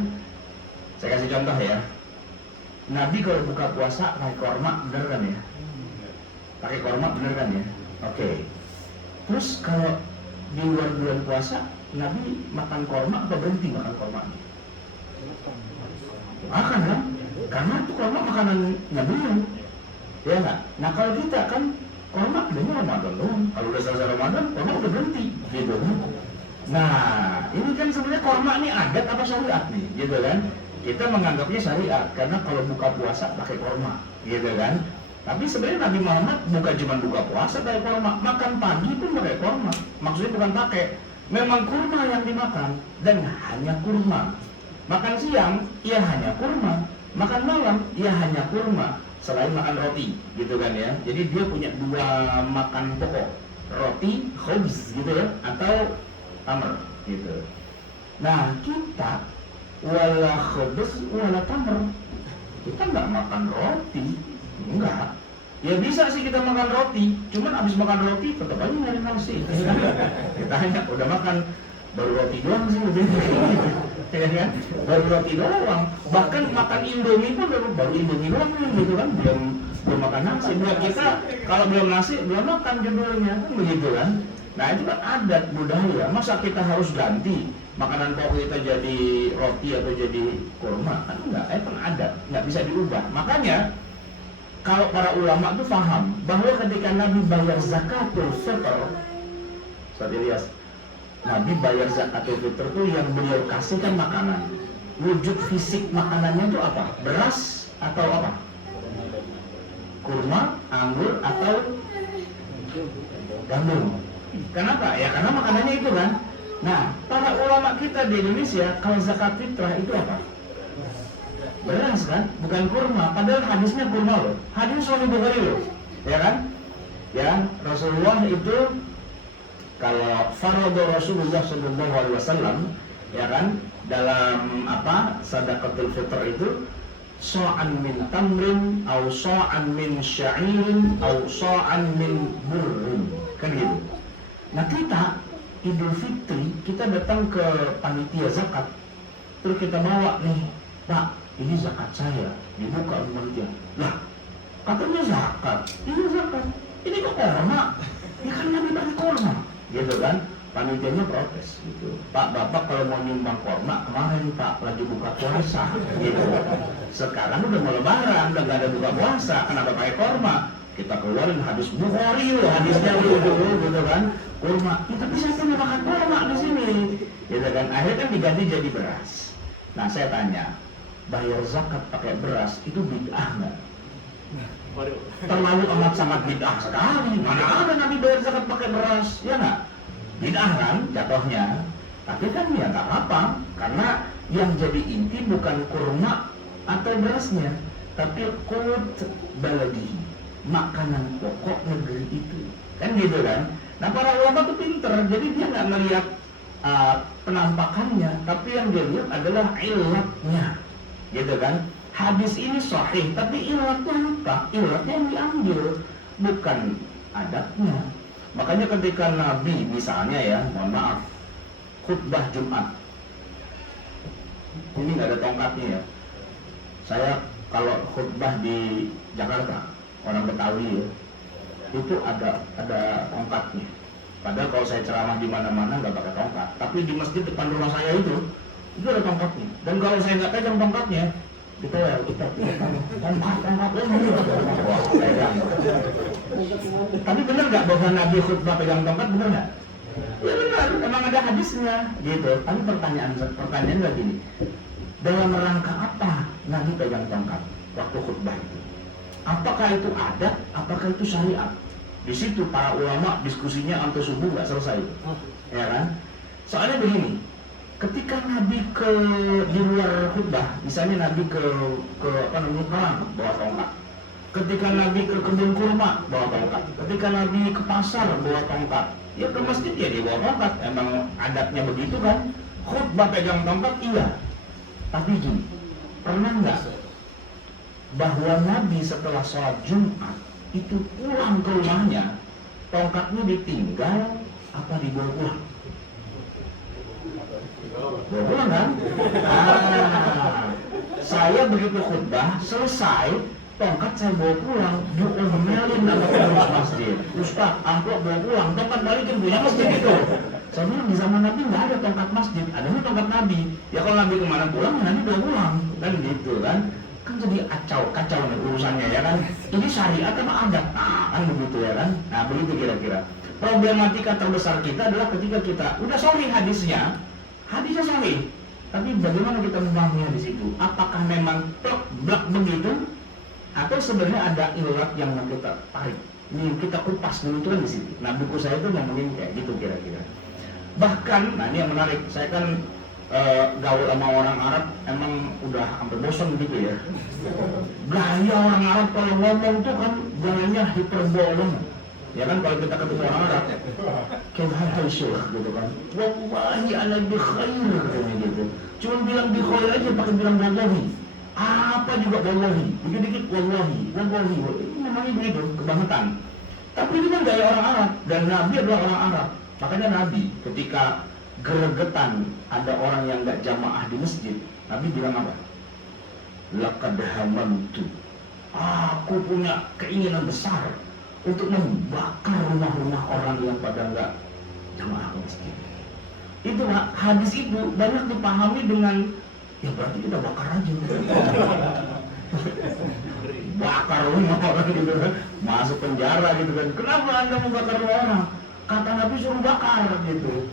Saya kasih contoh ya. Nabi kalau buka puasa pakai korma, bener kan ya? pakai korma bener kan ya? Oke. Terus kalau di luar bulan puasa Nabi makan korma atau berhenti makan korma? Makan kan? Karena itu korma makanan Nabi, ya nggak? Nah kalau kita kan korma adanya Ramadan doang. Kalau udah selesai Ramadan, korma udah berhenti, gitu kan? Nah ini kan sebenarnya korma ini adat apa syariat nih, gitu kan? Kita menganggapnya syariat karena kalau buka puasa pakai korma, gitu kan? Tapi sebenarnya Nabi Muhammad bukan cuma buka puasa pakai korma, makan pagi pun pakai korma. Maksudnya bukan pakai, memang kurma yang dimakan dan hanya kurma. Makan siang, ia hanya kurma. Makan malam, ia hanya kurma. Selain makan roti, gitu kan ya. Jadi dia punya dua makan pokok, roti, khubz gitu ya, atau tamar gitu. Nah kita wala khubz wala tamar, kita nggak makan roti, enggak. Ya bisa sih kita makan roti, cuman abis makan roti tetap aja nyari nasi. Kita hanya udah makan baru roti doang sih, ya kan? Baru roti doang. Bahkan makan Indomie pun baru Indomie doang gitu kan, belum makan nasi. Buat kita kalau belum nasi belum makan judulnya kan begitu kan. Nah itu kan adat budaya. Masa kita harus ganti makanan pokok kita jadi roti atau jadi kurma? Kan enggak, itu kan adat, nggak bisa diubah. Makanya kalau para ulama tuh paham bahwa ketika Nabi bayar zakatul fitr, Ustaz Ilyas, Nabi bayar zakatul fitr tuh yang beliau kasihkan makanan. Wujud fisik makanannya itu apa? Beras atau apa? Kurma, anggur atau gandum. Kenapa? Ya karena makanannya itu kan. Nah, para ulama kita di Indonesia kalau zakat fitrah itu apa? Beras kan, bukan kurma. Padahal hadisnya kurma loh. Hadis Sahih Bukhari loh, ya kan? Ya Rasulullah itu kalau farada Rasulullah SAW, ya kan, dalam apa sedekatul fitr itu so'an min tamrin, au so'an min sya'irin, au so'an min burrin, kan gitu. Nah kita Idul Fitri kita datang ke panitia zakat, terus kita bawa nih, Pak, ini zakat saya, dibuka panitia. Lah, katanya zakat, ini zakat, ini kok korma? Ya kan Nabi pakai korma, gitu kan? Panitianya protes, gitu. Pak, Bapak kalau mau nyumbang korma kemarin Pak lagi buka puasa, gitu. Sekarang udah mau lebaran, udah nggak ada buka puasa, kenapa pakai korma? Kita keluarin hadis Bukhari loh, hadisnya gitu kan? Kurma, ya, tapi saya punya makan kurma di sini, gitu kan? Akhirnya kan diganti jadi beras. Nah saya tanya, bayar zakat pakai beras itu bid'ah nggak? Terlalu amat sangat bid'ah sekali. Mana ada Nabi bayar zakat pakai beras, ya nggak? Bid'ah kan jatuhnya. Tapi kan ya nggak apa-apa, karena yang jadi inti bukan kurma atau berasnya, tapi qut baladi, makanan pokok negeri itu, kan gitu kan? Nah para ulama tuh pinter, jadi dia nggak melihat penampakannya, tapi yang dia lihat adalah ilatnya, gitu kan? Hadis ini sahih, tapi ilatnya apa? Ilatnya yang diambil, bukan adatnya. Makanya ketika Nabi misalnya ya, mohon maaf, khutbah Jumat, ini nggak ada tongkatnya ya. Saya kalau khutbah di Jakarta, orang Betawi ya, itu ada tongkatnya. Padahal kalau saya ceramah di mana-mana nggak pakai tongkat, tapi di masjid depan rumah saya itu ada tongkatnya. Dan kalau saya nggak pegang tongkatnya, kita tongkat ini. Tapi benar nggak bahwa Nabi khutbah pegang tongkat, benar nggak? Ya benar, emang ada hadisnya, gitu. Tapi pertanyaan lagi nih, dalam rangka apa Nabi pegang tongkat waktu khutbah itu? Apakah itu adat? Apakah itu syariat? Di situ para ulama diskusinya sampai subuh nggak selesai, ya kan? Soalnya begini, ketika Nabi di luar khutbah, misalnya Nabi ke apa namanya perang bawa tongkat, ketika Nabi ke kebun kurma bawa tongkat, ketika Nabi ke pasar bawa tongkat, ya ke masjid ya dia bawa tongkat, emang adatnya begitu kan? Khutbah pegang tongkat iya, tapi gini, pernah nggak bahwa Nabi setelah sholat Jumat itu pulang ke rumahnya, tongkatnya ditinggal apa dibawa pulang? Bawa pulang kan? Saya begitu khutbah selesai, tongkat saya bawa pulang, diomelin sama pengurus masjid. Ustaz, amplop bawa pulang, tongkat balikin punya masjid itu. Saya bilang di zaman Nabi nggak ada tongkat masjid, adanya tongkat Nabi. Ya kalau Nabi kemana pulang, Nabi bawa pulang, kan gitu kan? Kan jadi kacau nih urusannya ya kan? Ini syariat apa adat? Nah kan begitu ya kan? Nah begitu kira-kira. Problematika terbesar kita adalah ketika kita udah sorry hadisnya sorry. Tapi bagaimana kita memahami hadis itu? Apakah memang blak begitu? Atau sebenarnya ada ilat yang mau kita tarik? Ini kita kupas dulu tuh di situ. Nah buku saya itu ngomongin kayak gitu kira-kira. Bahkan, nah ini yang menarik, saya kan gaul sama orang Arab emang udah hampir bosan gitu ya. Gaya orang Arab kalau ngomong tuh kan gayanya hiperbolon. Ya kan kalau kita ketemu orang Arab, kayak syekh gitu kan. Wallahi ala bi khair katanya gitu. Cuma bilang bi khair aja pakai bilang wallahi. Apa juga wallahi, dikit-dikit wallahi. Ini namanya begitu, kebangetan. Tapi ini kan gaya orang Arab dan Nabi adalah orang Arab. Makanya Nabi ketika geregetan ada orang yang nggak jamaah di masjid, Nabi bilang apa? Laqad hamantu. Aku punya keinginan besar untuk membakar rumah-rumah orang yang pada nggak jamaah ke masjid. Itu hadis itu banyak dipahami dengan ya berarti kita bakar aja. Bakar rumah orang gitu kan, masuk penjara gitu kan. Kenapa Anda membakar rumah orang? Kata Nabi suruh bakar gitu.